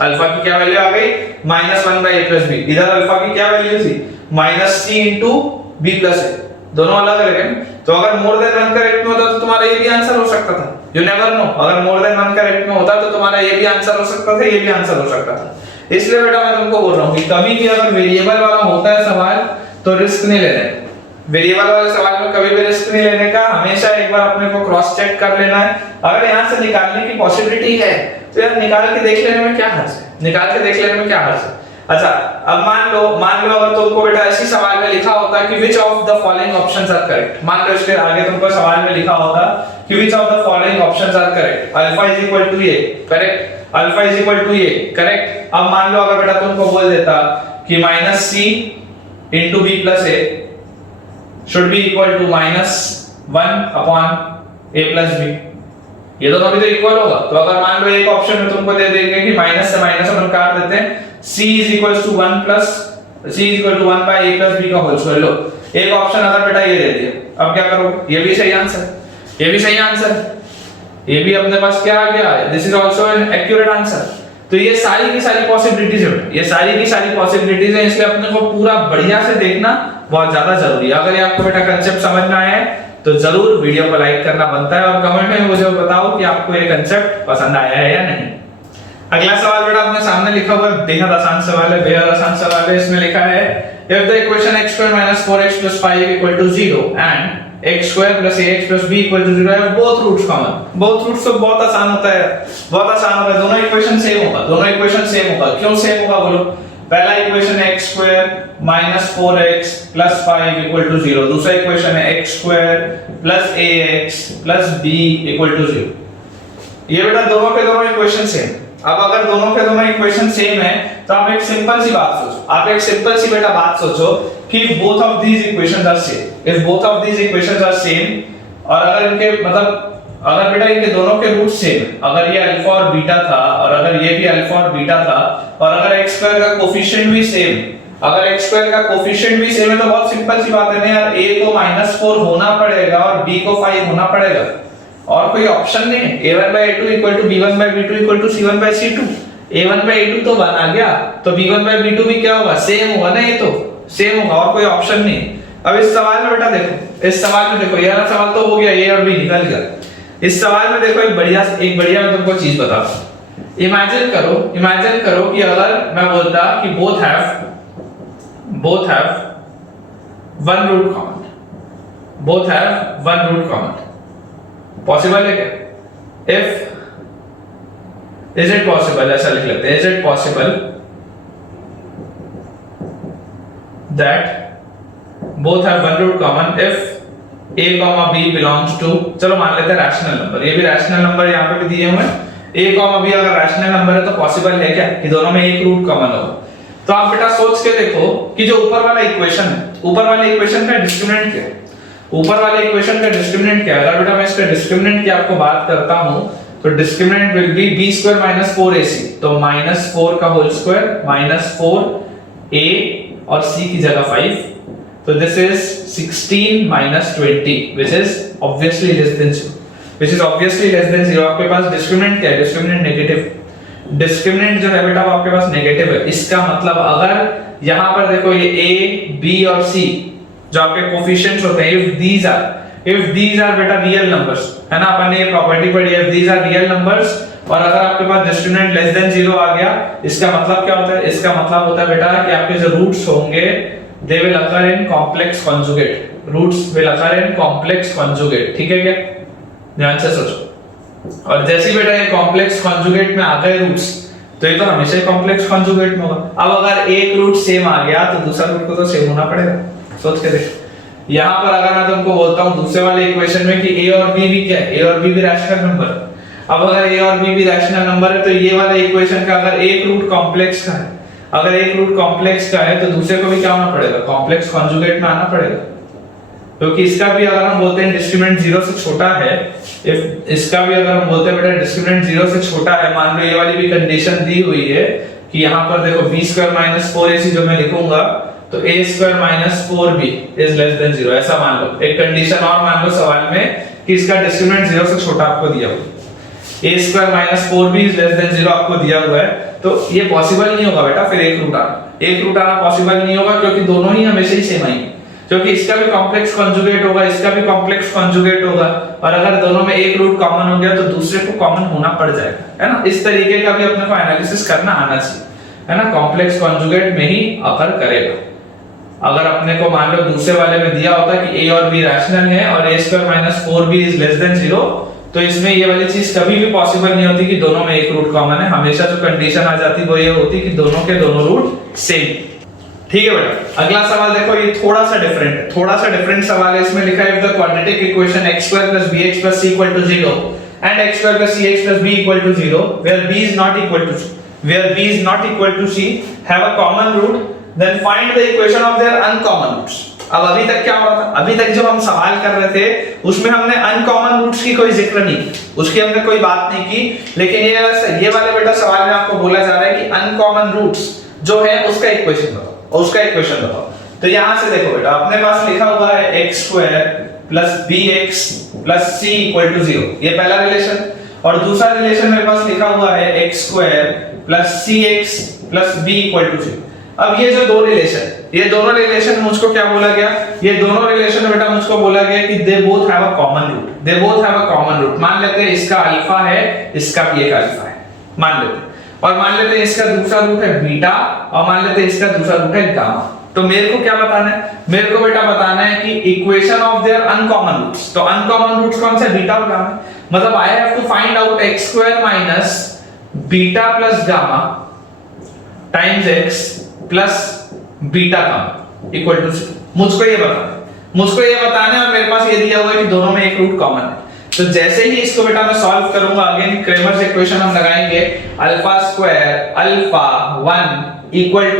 अल्फा की क्या वैल्यू आ गई, -1/a + b। इधर अल्फा की क्या वैल्यू थी, -c * b + a, दोनों अलग अलग है। तो अगर मोर देन वन करेक्ट में होता तो तुम्हारा ये भी आंसर हो सकता था, यू नेवर नो। अगर मोर देन वन करेक्ट में होता तो तुम्हारा ये भी आंसर हो सकता था, ये भी आंसर हो सकता था। इसलिए बेटा मैं तुमको बोल रहा हूं कि कभी भी अगर वेरिएबल वाला होता है सवाल तो रिस्क नहीं लेना है। वेरिएबल वाले सवाल में कभी भी रिस्क नहीं लेने का, हमेशा एक बार अपने को क्रॉस चेक कर लेना है। अगर यहां से निकालने की पॉसिबिलिटी है तो यार निकाल के देख लेने में क्या हर्ज है, निकाल के देख लेने में क्या हर्ज है। अच्छा अब मान लो अगर तुमको बेटा ऐसी सवाल में लिखा होता कि which of the following options are correct, मान लो इसके आगे तुमको सवाल में लिखा होता कि which of the following options are correct, alpha = a correct, alpha = a correct. अब मान लो अगर बेटा तुमको बोल देता कि -c * b + a should be equal to -1/a + b, ये दोनों भी तो इक्वल होगा। तो अगर मान लो एक ऑप्शन में तुमको दे देंगे कि माइनस से माइनस अपन काट देते हैं, c = 1/a + b का होल स्क्वायर। लो एक ऑप्शन अगर बेटा ये दे दिया, अब क्या करोगे, ये भी सही आंसर, ये भी सही आंसर, ये भी अपने पास क्या आ गया, this is also an accurate answer. तो ये सारी की सारी पॉसिबिलिटीज है, ये सारी की सारी पॉसिबिलिटीज है, इसलिए अपने को पूरा बढ़िया से देखना बहुत ज्यादा जरूरी है। अगर ये आपको बेटा कांसेप्ट समझ में आया है तो जरूर वीडियो को लाइक करना बनता है और कमेंट में मुझे बताओ कि आपको ये कांसेप्ट पसंद आया है या नहीं। अगला सवाल बेटा अपने सामने लिखा हुआ है, बेहद आसान सवाल है, बेहद आसान सवाल है। इसमें लिखा है if the equation x² - 4x + 5 = 0 and x² + ax + b = 0 have both roots common। both roots तो बहुत आसान होता है, बहुत आसान होता है, दोनों इक्वेशन सेम होगा, दोनों इक्वेशन सेम होगा। क्यों सेम होगा बोलो, पहला इक्वेशन है x² - 4x + 5 = 0, दूसरा इक्वेशन है x² + ax + b = 0। ये बेटा दोनों के दोनों इक्वेशन सेम। अब अगर दोनों के दोनों इक्वेशन सेम है तो आप एक सिंपल सी बात सोचो, आप एक सिंपल सी बेटा बात सोचो कि both of these equations are same, if both of these equations are same, और अगर इनके मतलब अगर बेटा इनके दोनों के रूट सेम, अगर ये अल्फा और बीटा था और अगर ये भी अल्फा और बीटा था और अगर x² का कोफिशिएंट भी सेम, अगर x² का कोफिशिएंट भी सेम है तो बहुत सिंपल सी बात है ना यार, a को -4 होना पड़ेगा और b को 5 होना पड़ेगा, और कोई ऑप्शन नहीं है। a1/a2 = b1/b2 = c1/c2, a1/a2 तो 1 आ गया तो b1/b2 भी क्या होगा, सेम होगा ना, ये तो सेम होगा और कोई ऑप्शन नहीं। अब इस सवाल में बेटा देखो, इस सवाल में देखो, ये वाला सवाल तो हो गया, ये और भी निकल गया। इस सवाल में देखो एक बढ़िया मैं तुमको चीज बताता हूं। इमेजिन करो कि अगर मैं बोलता कि both have one root common, both have one root common, possible है क्या? इज इट पॉसिबल, ऐसा लिख लेते हैं, is it possible that both have one root common if a, b belongs to, चलो मान लेते हैं रैशनल नंबर, ये भी रैशनल नंबर यहाँ पे भी दिए हुए हैं, a, b अगर रैशनल नंबर है तो पॉसिबल है क्या कि दोनों में एक रूट कॉमन हो। तो आप बेटा सोच के देखो कि जो ऊपर वाला इक्वेशन है, ऊपर वाले इक्वेशन का डिस्क्रिमिनेंट क्या है, ऊपर वाले इक्वेशन का डिस्क्रिमिनेंट क्या है? अगर बेटा मैं इसका डिस्क्रिमिनेंट की आपको बात करता हूं तो discriminant will be b square minus 4ac, तो माइनस 4 का होल स्क्वायर माइनस 4a और c की जगह 5, तो this is 16 minus 20 which is obviously less than 0, which is obviously less than 0। आपके पास डिस्क्रिमिनेंट क्या है? डिस्क्रिमिनेंट नेगेटिव, डिस्क्रिमिनेंट जो है बेटा वो आपके पास नेगेटिव है। इसका मतलब अगर यहां पर देखो ये a b और c जो आपके कोफिशिएंट्स होते हैं, if these are बेटा रियल नंबर्स, है ना, अपन ने ये प्रॉपर्टी पढ़ी है, if these are real numbers, और अगर आपके पास डिस्क्रिमिनेंट लेस देन 0 आ गया, इसका मतलब क्या होता है? इसका मतलब होता है बेटा कि आपके जो रूट्स होंगे they will occur in complex conjugate, roots will occur in complex conjugate. ठीक है क्या? ध्यान से सोचो। और जैसे बेटा ये कॉम्प्लेक्स कॉन्जुगेट में आ गए रूट्स, तो ये तो हमेशा ही कॉम्प्लेक्स कॉन्जुगेट में होगा। अब अगर एक रूट सेम आ गया तो दूसरा रूट को तो सेम होना पड़ेगा। सोच के देखो, यहां पर अगर मैं तुमको बोलता हूं दूसरे वाले इक्वेशन में कि a और b भी क्या है? a और b भी रैशनल नंबर। अब अगर a और b भी रैशनल नंबर है तो ये वाला इक्वेशन का अगर एक रूट कॉम्प्लेक्स का है, अगर एक रूट कॉम्प्लेक्स का है तो दूसरे को भी क्या होना पड़ेगा? कॉम्प्लेक्स कॉन्जुगेट में आना पड़ेगा। क्योंकि इसका भी अगर हम बोलते हैं डिस्क्रिमिनेंट 0 से छोटा है, इफ इसका भी अगर हम बोलते हैं बेटा डिस्क्रिमिनेंट 0 से छोटा है, मान लो ये वाली भी कंडीशन दी हुई है कि यहां पर देखो b स्क्वायर माइनस 4ac जो मैं लिखूंगा तो a square minus 4b is less than 0, ऐसा मान लो। एक कंडीशन और मान लो सवाल में कि इसका डिस्क्रिमिनेंट 0 से छोटा आपको दिया हुआ है, a square minus 4b is less than 0 आपको दिया हुआ है, तो ये पॉसिबल नहीं होगा बेटा फिर एक रूट आना पॉसिबल नहीं होगा, क्योंकि दोनों ही हमेशा ही सेम आएंगे, क्योंकि इसका भी कॉम्प्लेक्स कॉन्जुगेट होगा, इसका भी कॉम्प्लेक्स कॉन्जुगेट होगा, और अगर दोनों में एक रूट कॉमन हो गया तो दूसरे को कॉमन होना पड़ जाएगा, है ना। इस तरीके का भी अपने को एनालिसिस करना आना चाहिए, है ना। कॉम्प्लेक्स कॉन्जुगेट में ही अकर करेगा। अगर अपने को मान लो दूसरे वाले में दिया होता कि a और b रैशनल है और a square minus 4b is less than 0, तो इसमें ये वाली चीज कभी भी पॉसिबल नहीं होती कि दोनों में एक रूट कॉमन है। हमेशा जो कंडीशन आ जाती वो ये होती कि दोनों के दोनों रूट सेम। ठीक है बेटा, अगला सवाल देखो, ये थोड़ा सा डिफरेंट सवाल है। इसमें लिखा है if the quadratic equation x square plus bx plus c equal to 0 and x square plus cx plus b equal to 0 where b is not equal to c have a common root, then find the equation of their uncommon roots। अब अभी तक क्या हो रहा था? अभी तक जो हम सवाल कर रहे थे उसमें हमने अनकॉमन रूट्स की कोई जिक्र नहीं की, उसकी हमने कोई बात नहीं की, लेकिन ये वाले बेटा सवाल में आपको बोला जा रहा है कि अनकॉमन रूट्स जो है उसका इक्वेशन बताओ। तो यहां से देखो बेटा, अपने पास लिखा हुआ है x square plus bx plus c equal to 0, ये पहला रिलेशन, और दूसरा रिलेशन मेरे पास लिखा हुआ है x square plus cx plus b equal to 0। अब ये जो दो रिलेशन मुझको क्या बोला गया? ये दोनों रिलेशन बेटा मुझको बोला गया कि they both have a common root. मान लेते हैं इसका अल्फा है, इसका भी एक अल्फा है, मान लेते हैं, और मान लेते हैं इसका दूसरा रूट है बीटा, और मान लेते हैं इसका दूसरा रूट है गामा। तो मेरे को क्या बताना है? मेरे को बेटा बताना है कि equation of their uncommon roots. तो अनकॉमन रूट्स कौन से? बीटा और गामा। मतलब I have to find out x square minus beta plus gamma times x plus beta gamma equal to 0। मुझको ये बताना है, और मेरे पास ये दिया हुआ है कि दोनों में एक रूट कॉमन है। तो जैसे ही इसको बेटा मैं सॉल्व करूंगा, अगेन क्रेमर्स इक्वेशन हम लगाएंगे, alpha square alpha 1 equal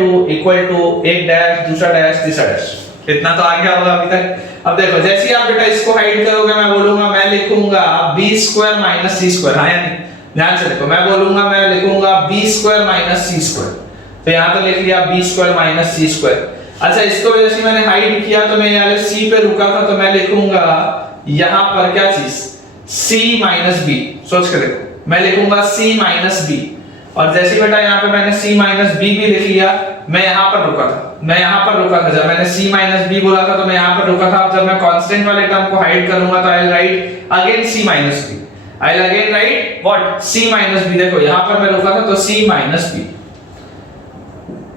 to एक डैश दूसरा डैश तीसरा डैश। इतना तो आ गया होगा अभी तक। अब देखो, जैसे ही आप बेटा इसको हाइड करोगे, मैं लिखूंगा b square minus c square. हां या नहीं? ध्यान से देखो, मैं लिखूंगा b square minus c square. तो यहां तो लिख लिया b square minus c square. अच्छा, इसको जैसे मैंने हाइड किया तो मैं यहां c पे रुका था, तो मैं लिखूंगा यहां पर क्या चीज? c minus b। सोच के देखो, मैं लिखूंगा c माइनस b, और जैसे बेटा यहां पे मैंने c माइनस b भी लिख लिया, मैं यहां पर रुका था। जब मैंने c माइनस b बोला था तो मैं यहां पर रुका था। अब जब मैं कांस्टेंट वाले टर्म को हाइड करूंगा तो I will write again c minus b। I will again right what? c minus b। देखो यहां पर मैं रुका था तो c माइनस b।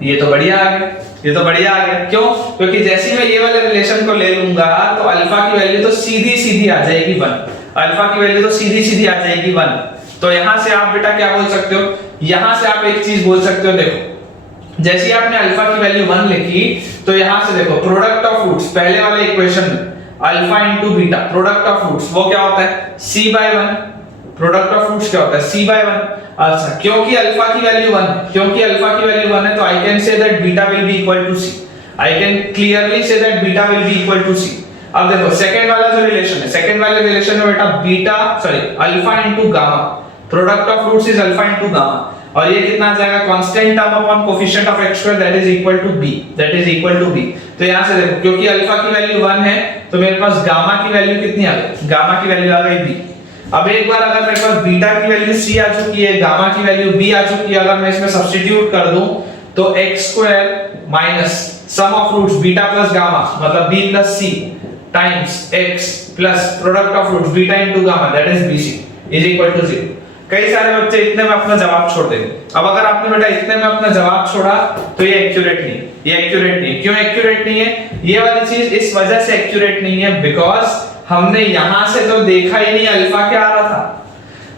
ये तो बढ़िया आ गया। क्यों? क्योंकि जैसे ही मैं ये वाले रिलेशन को ले लूंगा तो अल्फा की वैल्यू तो सीधी आ जाएगी 1। तो यहां से आप बेटा क्या बोल सकते हो? यहां से आप एक चीज बोल सकते हो, देखो जैसे ही आपने अल्फा की वैल्यू 1 लिखी तो यहां से देखो प्रोडक्ट ऑफ रूट्स, पहले वाले इक्वेशन में alpha into beta product of roots वो क्या होता है? c/1 प्रोडक्ट ऑफ फ्रूट्स क्या होता है c by 1। अच्छा, क्योंकि अल्फा की वैल्यू 1 है, क्योंकि अल्फा की वैल्यू 1 है तो आई कैन से that beta will be equal to c। I can clearly से that beta will be equal to c। अब देखो सेकंड वाला जो रिलेशन है, सेकंड वाले रिलेशन में बेटा beta alpha into gamma, product of roots is alpha into gamma, और ये कितना आ जाएगा constant term upon coefficient of x square that is equal to b, that is equal to b। तो यहां से देखो क्योंकि अल्फा की वैल्यू 1 है तो मेरे पास गामा की वैल्यू कितनी आ गई, गामा की वैल्यू आ गई b। अब एक बार अगर मेरे पास बीटा की वैल्यू c आ चुकी है, गामा की वैल्यू b आ चुकी है, अगर मैं इसमें सब्स्टिट्यूट कर दूं तो x square minus sum of roots beta plus gamma मतलब b plus c times x plus product of roots beta into gamma that is bc is equal to 0। कई सारे बच्चे इतने में अपना जवाब छोड़ देंगे। अब अगर आपने बेटा इतने में अपना जवाब छोड़ा तो ये एक्यूरेट नहीं है, ये एक्यूरेट नहीं है। क्यों एक्यूरेट नहीं है? ये वाली चीज इस वजह से एक्यूरेट नहीं है बिकॉज़ हमने यहां से तो देखा ही नहीं अल्फा क्या आ रहा था,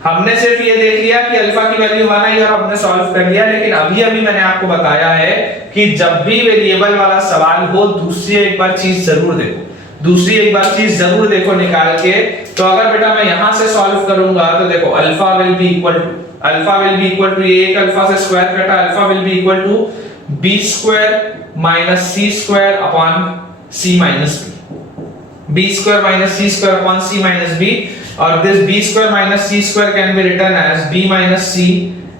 हमने सिर्फ ये देख लिया कि अल्फा की वैल्यू 1 आई और हमने सॉल्व कर लिया। लेकिन अभी मैंने आपको बताया है कि जब भी वेरिएबल वाला सवाल हो दूसरी एक बार चीज जरूर देखो, दूसरी एक बार चीज जरूर देखो निकाल के। तो अगर बेटा मैं यहां से सॉल्व करूंगा तो देखो alpha will be equal to ये एक अल्फा से स्क्वायर कटा, alpha will be equal to b square minus c square upon c minus b square minus c square upon c minus b, और this b square minus c square can be written as b minus c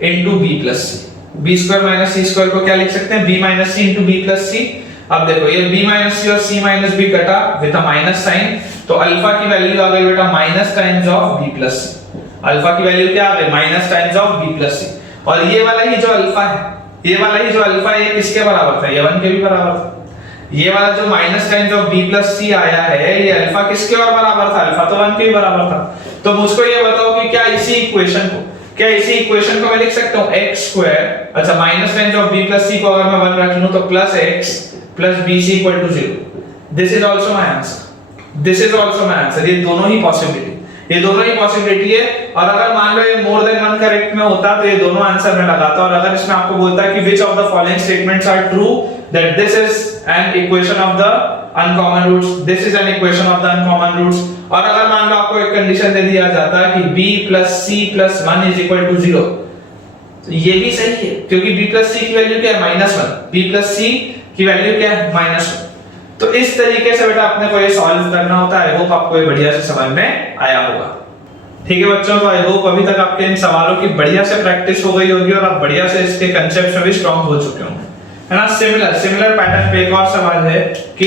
into b plus c। b square minus c square को क्या लिख सकते हैं, b minus c into b plus c। अब देखो ये b minus c और c minus b कटा विद अ माइनस साइन, तो अल्फा की वैल्यू आ गई बेटा minus times of b plus c। Alpha की वैल्यू क्या आ गई, minus times of b plus c। और ये वाला ही जो अल्फा है, ये वाला ही जो अल्फा है ये किसके बराबर था, ये 1 के भी बराबर था। ये वाला जो minus times of b plus c आया है ये अल्फा किसके और बराबर था, अल्फा तो 1 के भी बराबर था। तो मुझको ये बताओ कि क्या इसी इक्वेशन को मैं लिख सकता हूं x स्क्वायर, अच्छा minus times of b plus c को अगर मैं 1 रख लूं तो plus x plus bc equal to 0। This is also my answer, this is also my answer. ये दोनों ही पॉसिबिलिटी है। और अगर मान लो ये मोर देन 1 करेक्ट में होता तो ये दोनों आंसर में लगाता, और अगर इसमें आपको बोलता कि which of the following statements are true that this is an equation of the uncommon roots, this is an equation of the uncommon roots. और अगर मान लो आपको एक कंडीशन दे दिया जाता कि b plus c plus 1 is equal to 0, तो ये भी सही है क्योंकि b प्लस c की वैल्यू क्या है, माइनस 1, b प्लस c की वैल्यू क्या है, माइनस 1। तो इस तरीके से बेटा अपने को ये सॉल्व करना होता है। आई होप आपको ये बढ़िया से समझ में आया होगा। ठीक है बच्चों, तो आई होप अभी तक आपके इन सवालों की बढ़िया से प्रैक्टिस हो गई होगी और आप बढ़िया से इसके कांसेप्ट्स में भी स्ट्रांग हो चुके होंगे, है ना। सिमिलर पैटर्न पे एक और सवाल है कि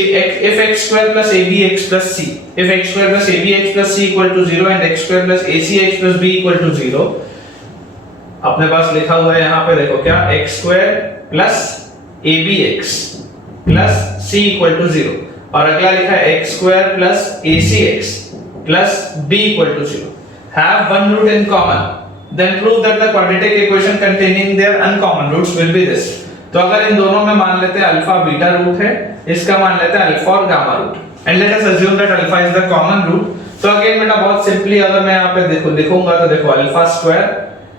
if x square plus abx plus c, if x square plus abx plus c equal to 0 and x square plus acx plus b equal to 0, अपने पास लिखा हुआ है यहाँ पे देखो क्या, x square plus abx plus c equal to 0, और अगला लिखा है x square plus acx plus b equal to 0 have one root in common, then prove that the quadratic equation containing their uncommon roots will be this। तो अगर इन दोनों में मान लेते हैं अल्फा बीटा रूट है, इसका मान लेते हैं अल्फा और gamma root, and let us assume that alpha is the common root. तो अगेन बेटा बहुत सिंपली अगर मैं यहाँ पे लिखूंगा तो देखो अल्फा स्क्वायर,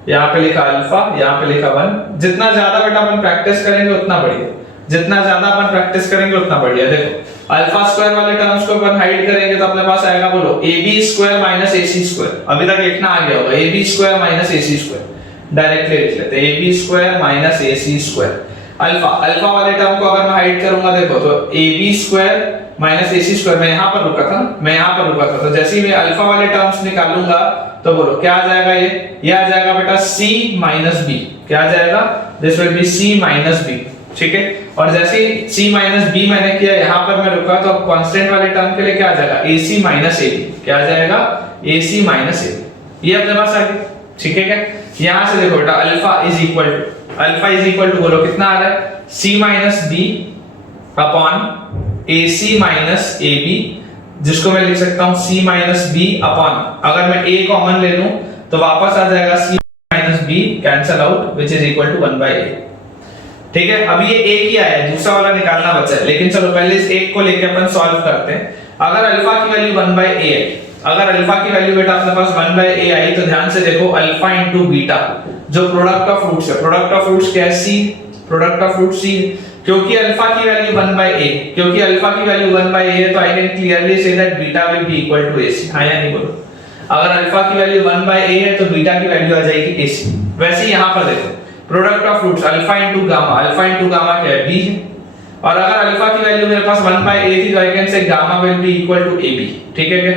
यहाँ पे लिखा अल्फा, यहाँ पे लिखा 1। जितना ज्यादा बेटा अपन प्रैक्टिस करेंगे उतना बढ़िया, जितना ज्यादा अपन प्रैक्टिस करेंगे उतना बढ़िया। देखो अल्फा स्क्वायर वाले टर्म्स को अपन हाइड करेंगे तो अपने पास आएगा, बोलो ab square minus ac square. अभी तक लिखना आ गया होगा ab square minus ac square, directly लिख लेते हैं ab square minus ac square. Alpha वाले टर्म को अगर मैं हाइड करूंगा देखो तो ab square minus ac square, मैं यहां पर रुका था, तो जैसे ही मैं अल्फा वाले टर्म्स निकालूंगा तो बोलो क्या आ जाएगा, ये आ जाएगा बेटा c माइनस b। क्या आ जाएगा, this will B c minus b, ठीक है। और जैसे ही c माइनस b मैंने किया, यहां पर मैं रुका तो अब कांस्टेंट वाले टर्म के लिए क्या आ जाएगा, ac माइनस ab। क्या आ जाएगा, ac माइनस ab। ये अपने पास आ गया, ठीक है क्या। यहां से देखो बेटा अल्फा इज इक्वल टू बोलो कितना आ रहा है, c minus b upon ac minus ab, जिसको मैं लिख सकता हूं c माइनस b अपॉन, अगर मैं a कॉमन ले लूं तो वापस आ जाएगा c minus b cancel out which is equal to 1 by a। ठीक है, अभी ये एक ही आया है, दूसरा वाला निकालना बचा है, लेकिन चलो पहले इस एक को लेके अपन सॉल्व करते हैं। अगर अल्फा की वैल्यू 1 बाय a है, अगर अल्फा की वैल्यू बेटा अपने पास 1 बाय a आई तो ध्यान से देखो अल्फा इनटू बीटा जो प्रोडक्ट ऑफ रूट्स है, प्रोडक्ट ऑफ रूट्स क्या है, c, product of root c। क्योंकि अल्फा की वैल्यू 1 बाय a, क्योंकि अल्फा की वैल्यू 1 बाय a है तो आई कैन क्लियरली से that beta will be equal to ac। हां या नहीं बोलो, अगर अल्फा की वैल्यू 1/a है तो बीटा की वैल्यू आ जाएगी ac। वैसे ही यहां पर देखो product of roots alpha into gamma क्या है b है, और अगर अल्फा की वैल्यू मेरे पास 1/a थी तो I can see gamma will be equal to ab। ठीक है क्या,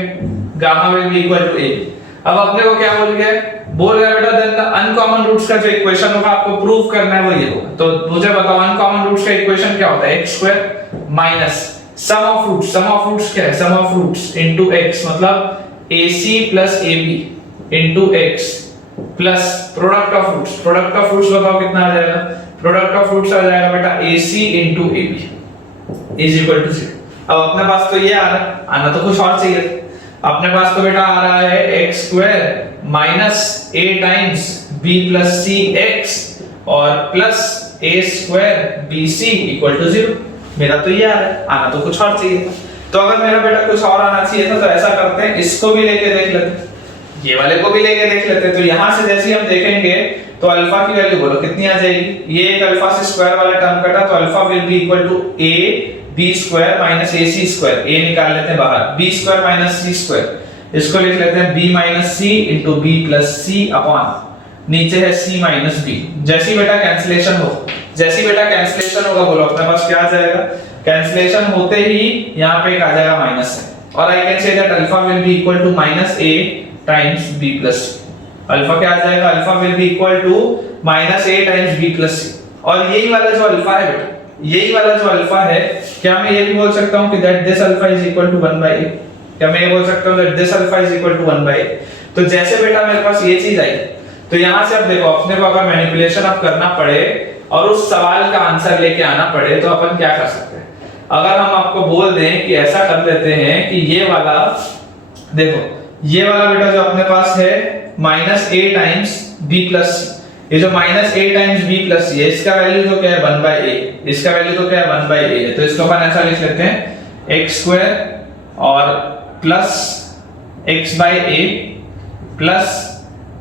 gamma will be equal to ab। अब अपने को क्या बोल गया, बोल रहा है बेटा देन द अनकॉमन रूट्स का जो इक्वेशन होगा आपको प्रूव करना है वो ये होगा। तो मुझे बताओ अनकॉमन रूट्स का इक्वेशन क्या होता है, x² minus sum of roots क्या है, sum of roots into x, मतलब ac plus ab into x plus product of roots बताओ कितना आ जाएगा, प्रोडक्ट ऑफ रूट्स आ जाएगा बेटा ac into ab is equal to 0। अब अपने पास तो ये आ रहा है, आना तो कुछ और चाहिए। अपने पास तो बेटा आ रहा है x² minus a times b plus c x और plus a² bc equal to 0। मेरा तो ये आ रहा है, आना तो कुछ और चाहिए। तो अगर मेरा बेटा कुछ और आना चाहिए था तो ऐसा करते हैं, इसको भी लेके देख लेते हैं, ये वाले को भी लेके देख लेते हैं। तो यहां से जैसे हम देखेंगे तो अल्फा की वैल्यू बोलो कितनी आ जाएगी, ये एक अल्फा से स्क्वायर वाला टर्म कटा तो alpha will be equal to a b² minus ac², a निकाल लेते हैं बाहर, b² माइनस c², इसको लिख लेते हैं b minus c into b plus c upon नीचे है c माइनस b। जैसी बेटा कैंसिलेशन होगा बोलो अपने पास क्या आ जाएगा, कैंसिलेशन होते ही यहां पे एक आ जाएगा माइनस है, और आई कैन से that alpha will be equal to minus a times b plus c। Alpha क्या आ जाएगा, alpha will be equal to minus a times b plus c। और यही वाला जो अल्फा है बेटा, यही वाला जो अल्फा है, क्या मैं ये भी बोल सकता हूं कि that this alpha is equal to 1/a, क्या मैं ये बोल सकता हूं that this alpha is equal to 1/a। तो जैसे बेटा मेरे पास ये चीज आई तो यहां से अब देखो अपने को अगर मैनिपुलेशन अब करना पड़े और उस सवाल का आंसर लेके आना पड़े तो अपन क्या कर सकते हैं। अगर हम आपको बोल दें कि ऐसा कर लेते हैं कि ये वाला देखो, ये वाला बेटा जो अपने पास है minus a times b plus c, ये जो minus a times b plus c है इसका वैल्यू तो क्या है 1/a, इसका वैल्यू तो क्या है 1/a है। तो इसको अपन ऐसा लिख लेते हैं x² और plus x/a plus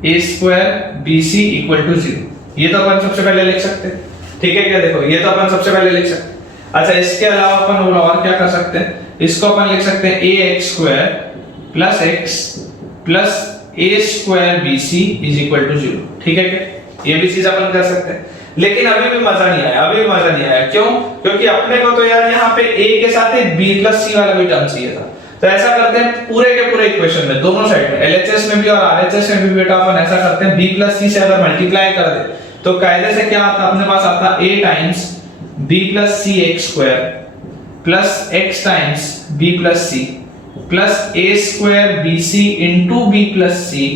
a² bc equal to 0। ये तो अपन सबसे पहले लिख सकते हैं, ठीक है क्या, देखो ये तो अपन सबसे पहले लिख सकते हैं। अच्छा इसके अलावा अपन और क्या कर सकते हैं, इसको अपन लिख सकते हैं ax² plus x plus a² bc is equal to 0। ठीक है क्या, ये भी चीज अपन कर सकते हैं। लेकिन अभी भी मजा नहीं आया, क्यों, क्योंकि अपने को तो यार यहाँ पे a के साथ एक b प्लस c वाला भी टर्म चाहिए था। तो ऐसा करते हैं पूरे के पूरे इक्वेशन में दोनों साइड में LHS में भी और RHS में भी बेटा अपन ऐसा करते हैं b प्लस c से अगर मल्टीप्लाई कर दे तो कायदे से क्या आता, अपने पास आता a times b plus c x² plus x times b plus c plus a² bc into b plus c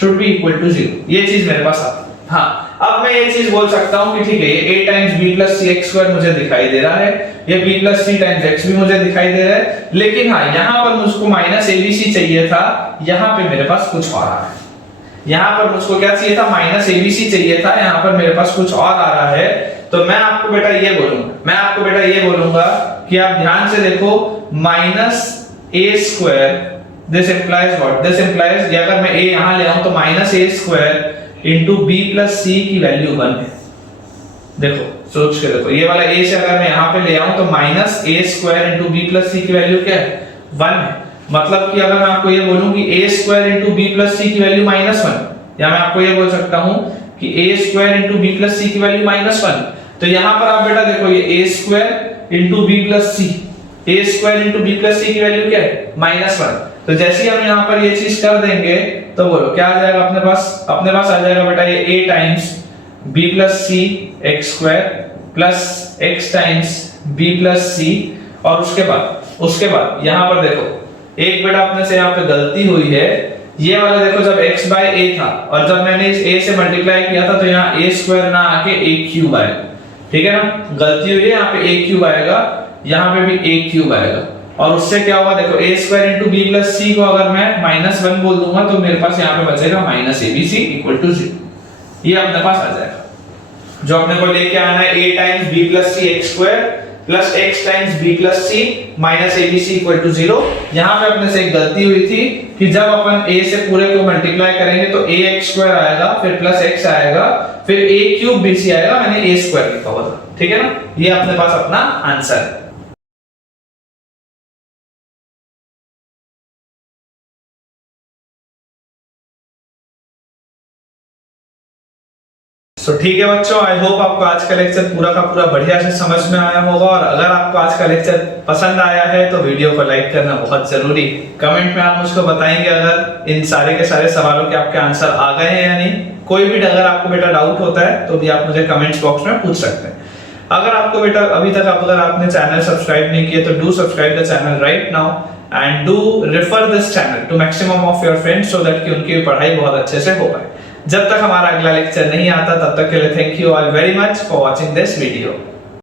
should be equal to 0। ये चीज मेरे पास आता है। हाँ अब मैं ये चीज बोल सकता हूं कि ठीक है ये a times b plus c x² मुझे दिखाई दे रहा है, ये b plus c times x भी मुझे दिखाई दे रहा है, लेकिन हाँ यहाँ पर मुझको माइनस abc चाहिए था, यहाँ पे मेरे पास कुछ और आ रहा है। यहाँ पर मुझको क्या चाहिए था, माइनस abc चाहिए था, यहाँ पर मेरे पास कुछ और आ रहा है। तो मैं आपको बेटा ये बोलूंगा कि आप ध्यान से देखो minus a², this implies what, this implies अगर मैं a यहाँ ले आऊं तो minus a² into b plus c की वैल्यू 1 है। देखो सोच के देखो, ये वाला a से अगर मैं यहाँ पे ले आऊं तो minus a² into b plus c की वैल्यू क्या है 1 है। मतलब कि अगर मैं आपको ये बोलूं कि a² into b plus c की वैल्यू -1, या मैं आपको ये बोल सकता हूं कि a² into b plus c की वैल्यू -1, तो यहाँ पर आप बेटा देखो ये a² into b plus c, a² into b plus c की वैल्यू क्या है -1। तो जैसे ही हम यहाँ पर ये चीज कर देंगे तो बोलो क्या आ जाएगा अपने पास आ जाएगा बेटा ये a times b plus c x² plus x times b plus c, और उसके बाद यहाँ पर देखो एक बेटा अपने से यहाँ पे गलती हुई है, ये वाला देखो जब x/a था और जब मैंने इस a से मल्टीप्लाई किया था तो यहाँ a² ना आके a³ आएगा। ठीक है ना, गलती हुई है, यहाँ पे a³ आएगा, यहाँ पे भी a³ आएगा, और उससे क्या होगा देखो a² into b plus c को अगर मैं -1 बोल दूंगा तो मेरे पास यहाँ पे बचेगा माइनस abc इक्वल टू 0। ये अपने पास आ जाएगा, जो अपने को लेके आना है a times b plus c x² plus x times b plus c minus abc equal to 0। यहाँ पे अपने से एक गलती हुई थी कि जब अपन a से पूरे को मल्टीप्लाई करेंगे तो ax² आएगा, फिर प्लस x आएगा, फिर a³ bc आएगा, मैंने a² लिखा हुआ था। ठीक है ना, ये अपने पास अपना आंसर है। ठीक है बच्चों, आई होप आपको आज का लेक्चर पूरा का पूरा बढ़िया से समझ में आया होगा। और अगर आपको आज का लेक्चर पसंद आया है तो वीडियो को लाइक करना बहुत जरूरी। कमेंट में आप मुझको बताएंगे अगर इन सारे के सारे सवालों के आपके आंसर आ गए हैं या नहीं। कोई भी अगर आपको बेटा डाउट होता है तो भी आप मुझे कमेंट्स बॉक्स में पूछ सकते हैं। अगर आपको बेटा अभी तक अगर आपने चैनल सब्सक्राइब नहीं किया तो do subscribe the channel right now and do refer this channel to maximum of your friends so that कि उनकी पढ़ाई बहुत अच्छे से हो पाए। जब तक हमारा अगला लेक्चर नहीं आता तब तक के लिए thank you all very much for watching this video.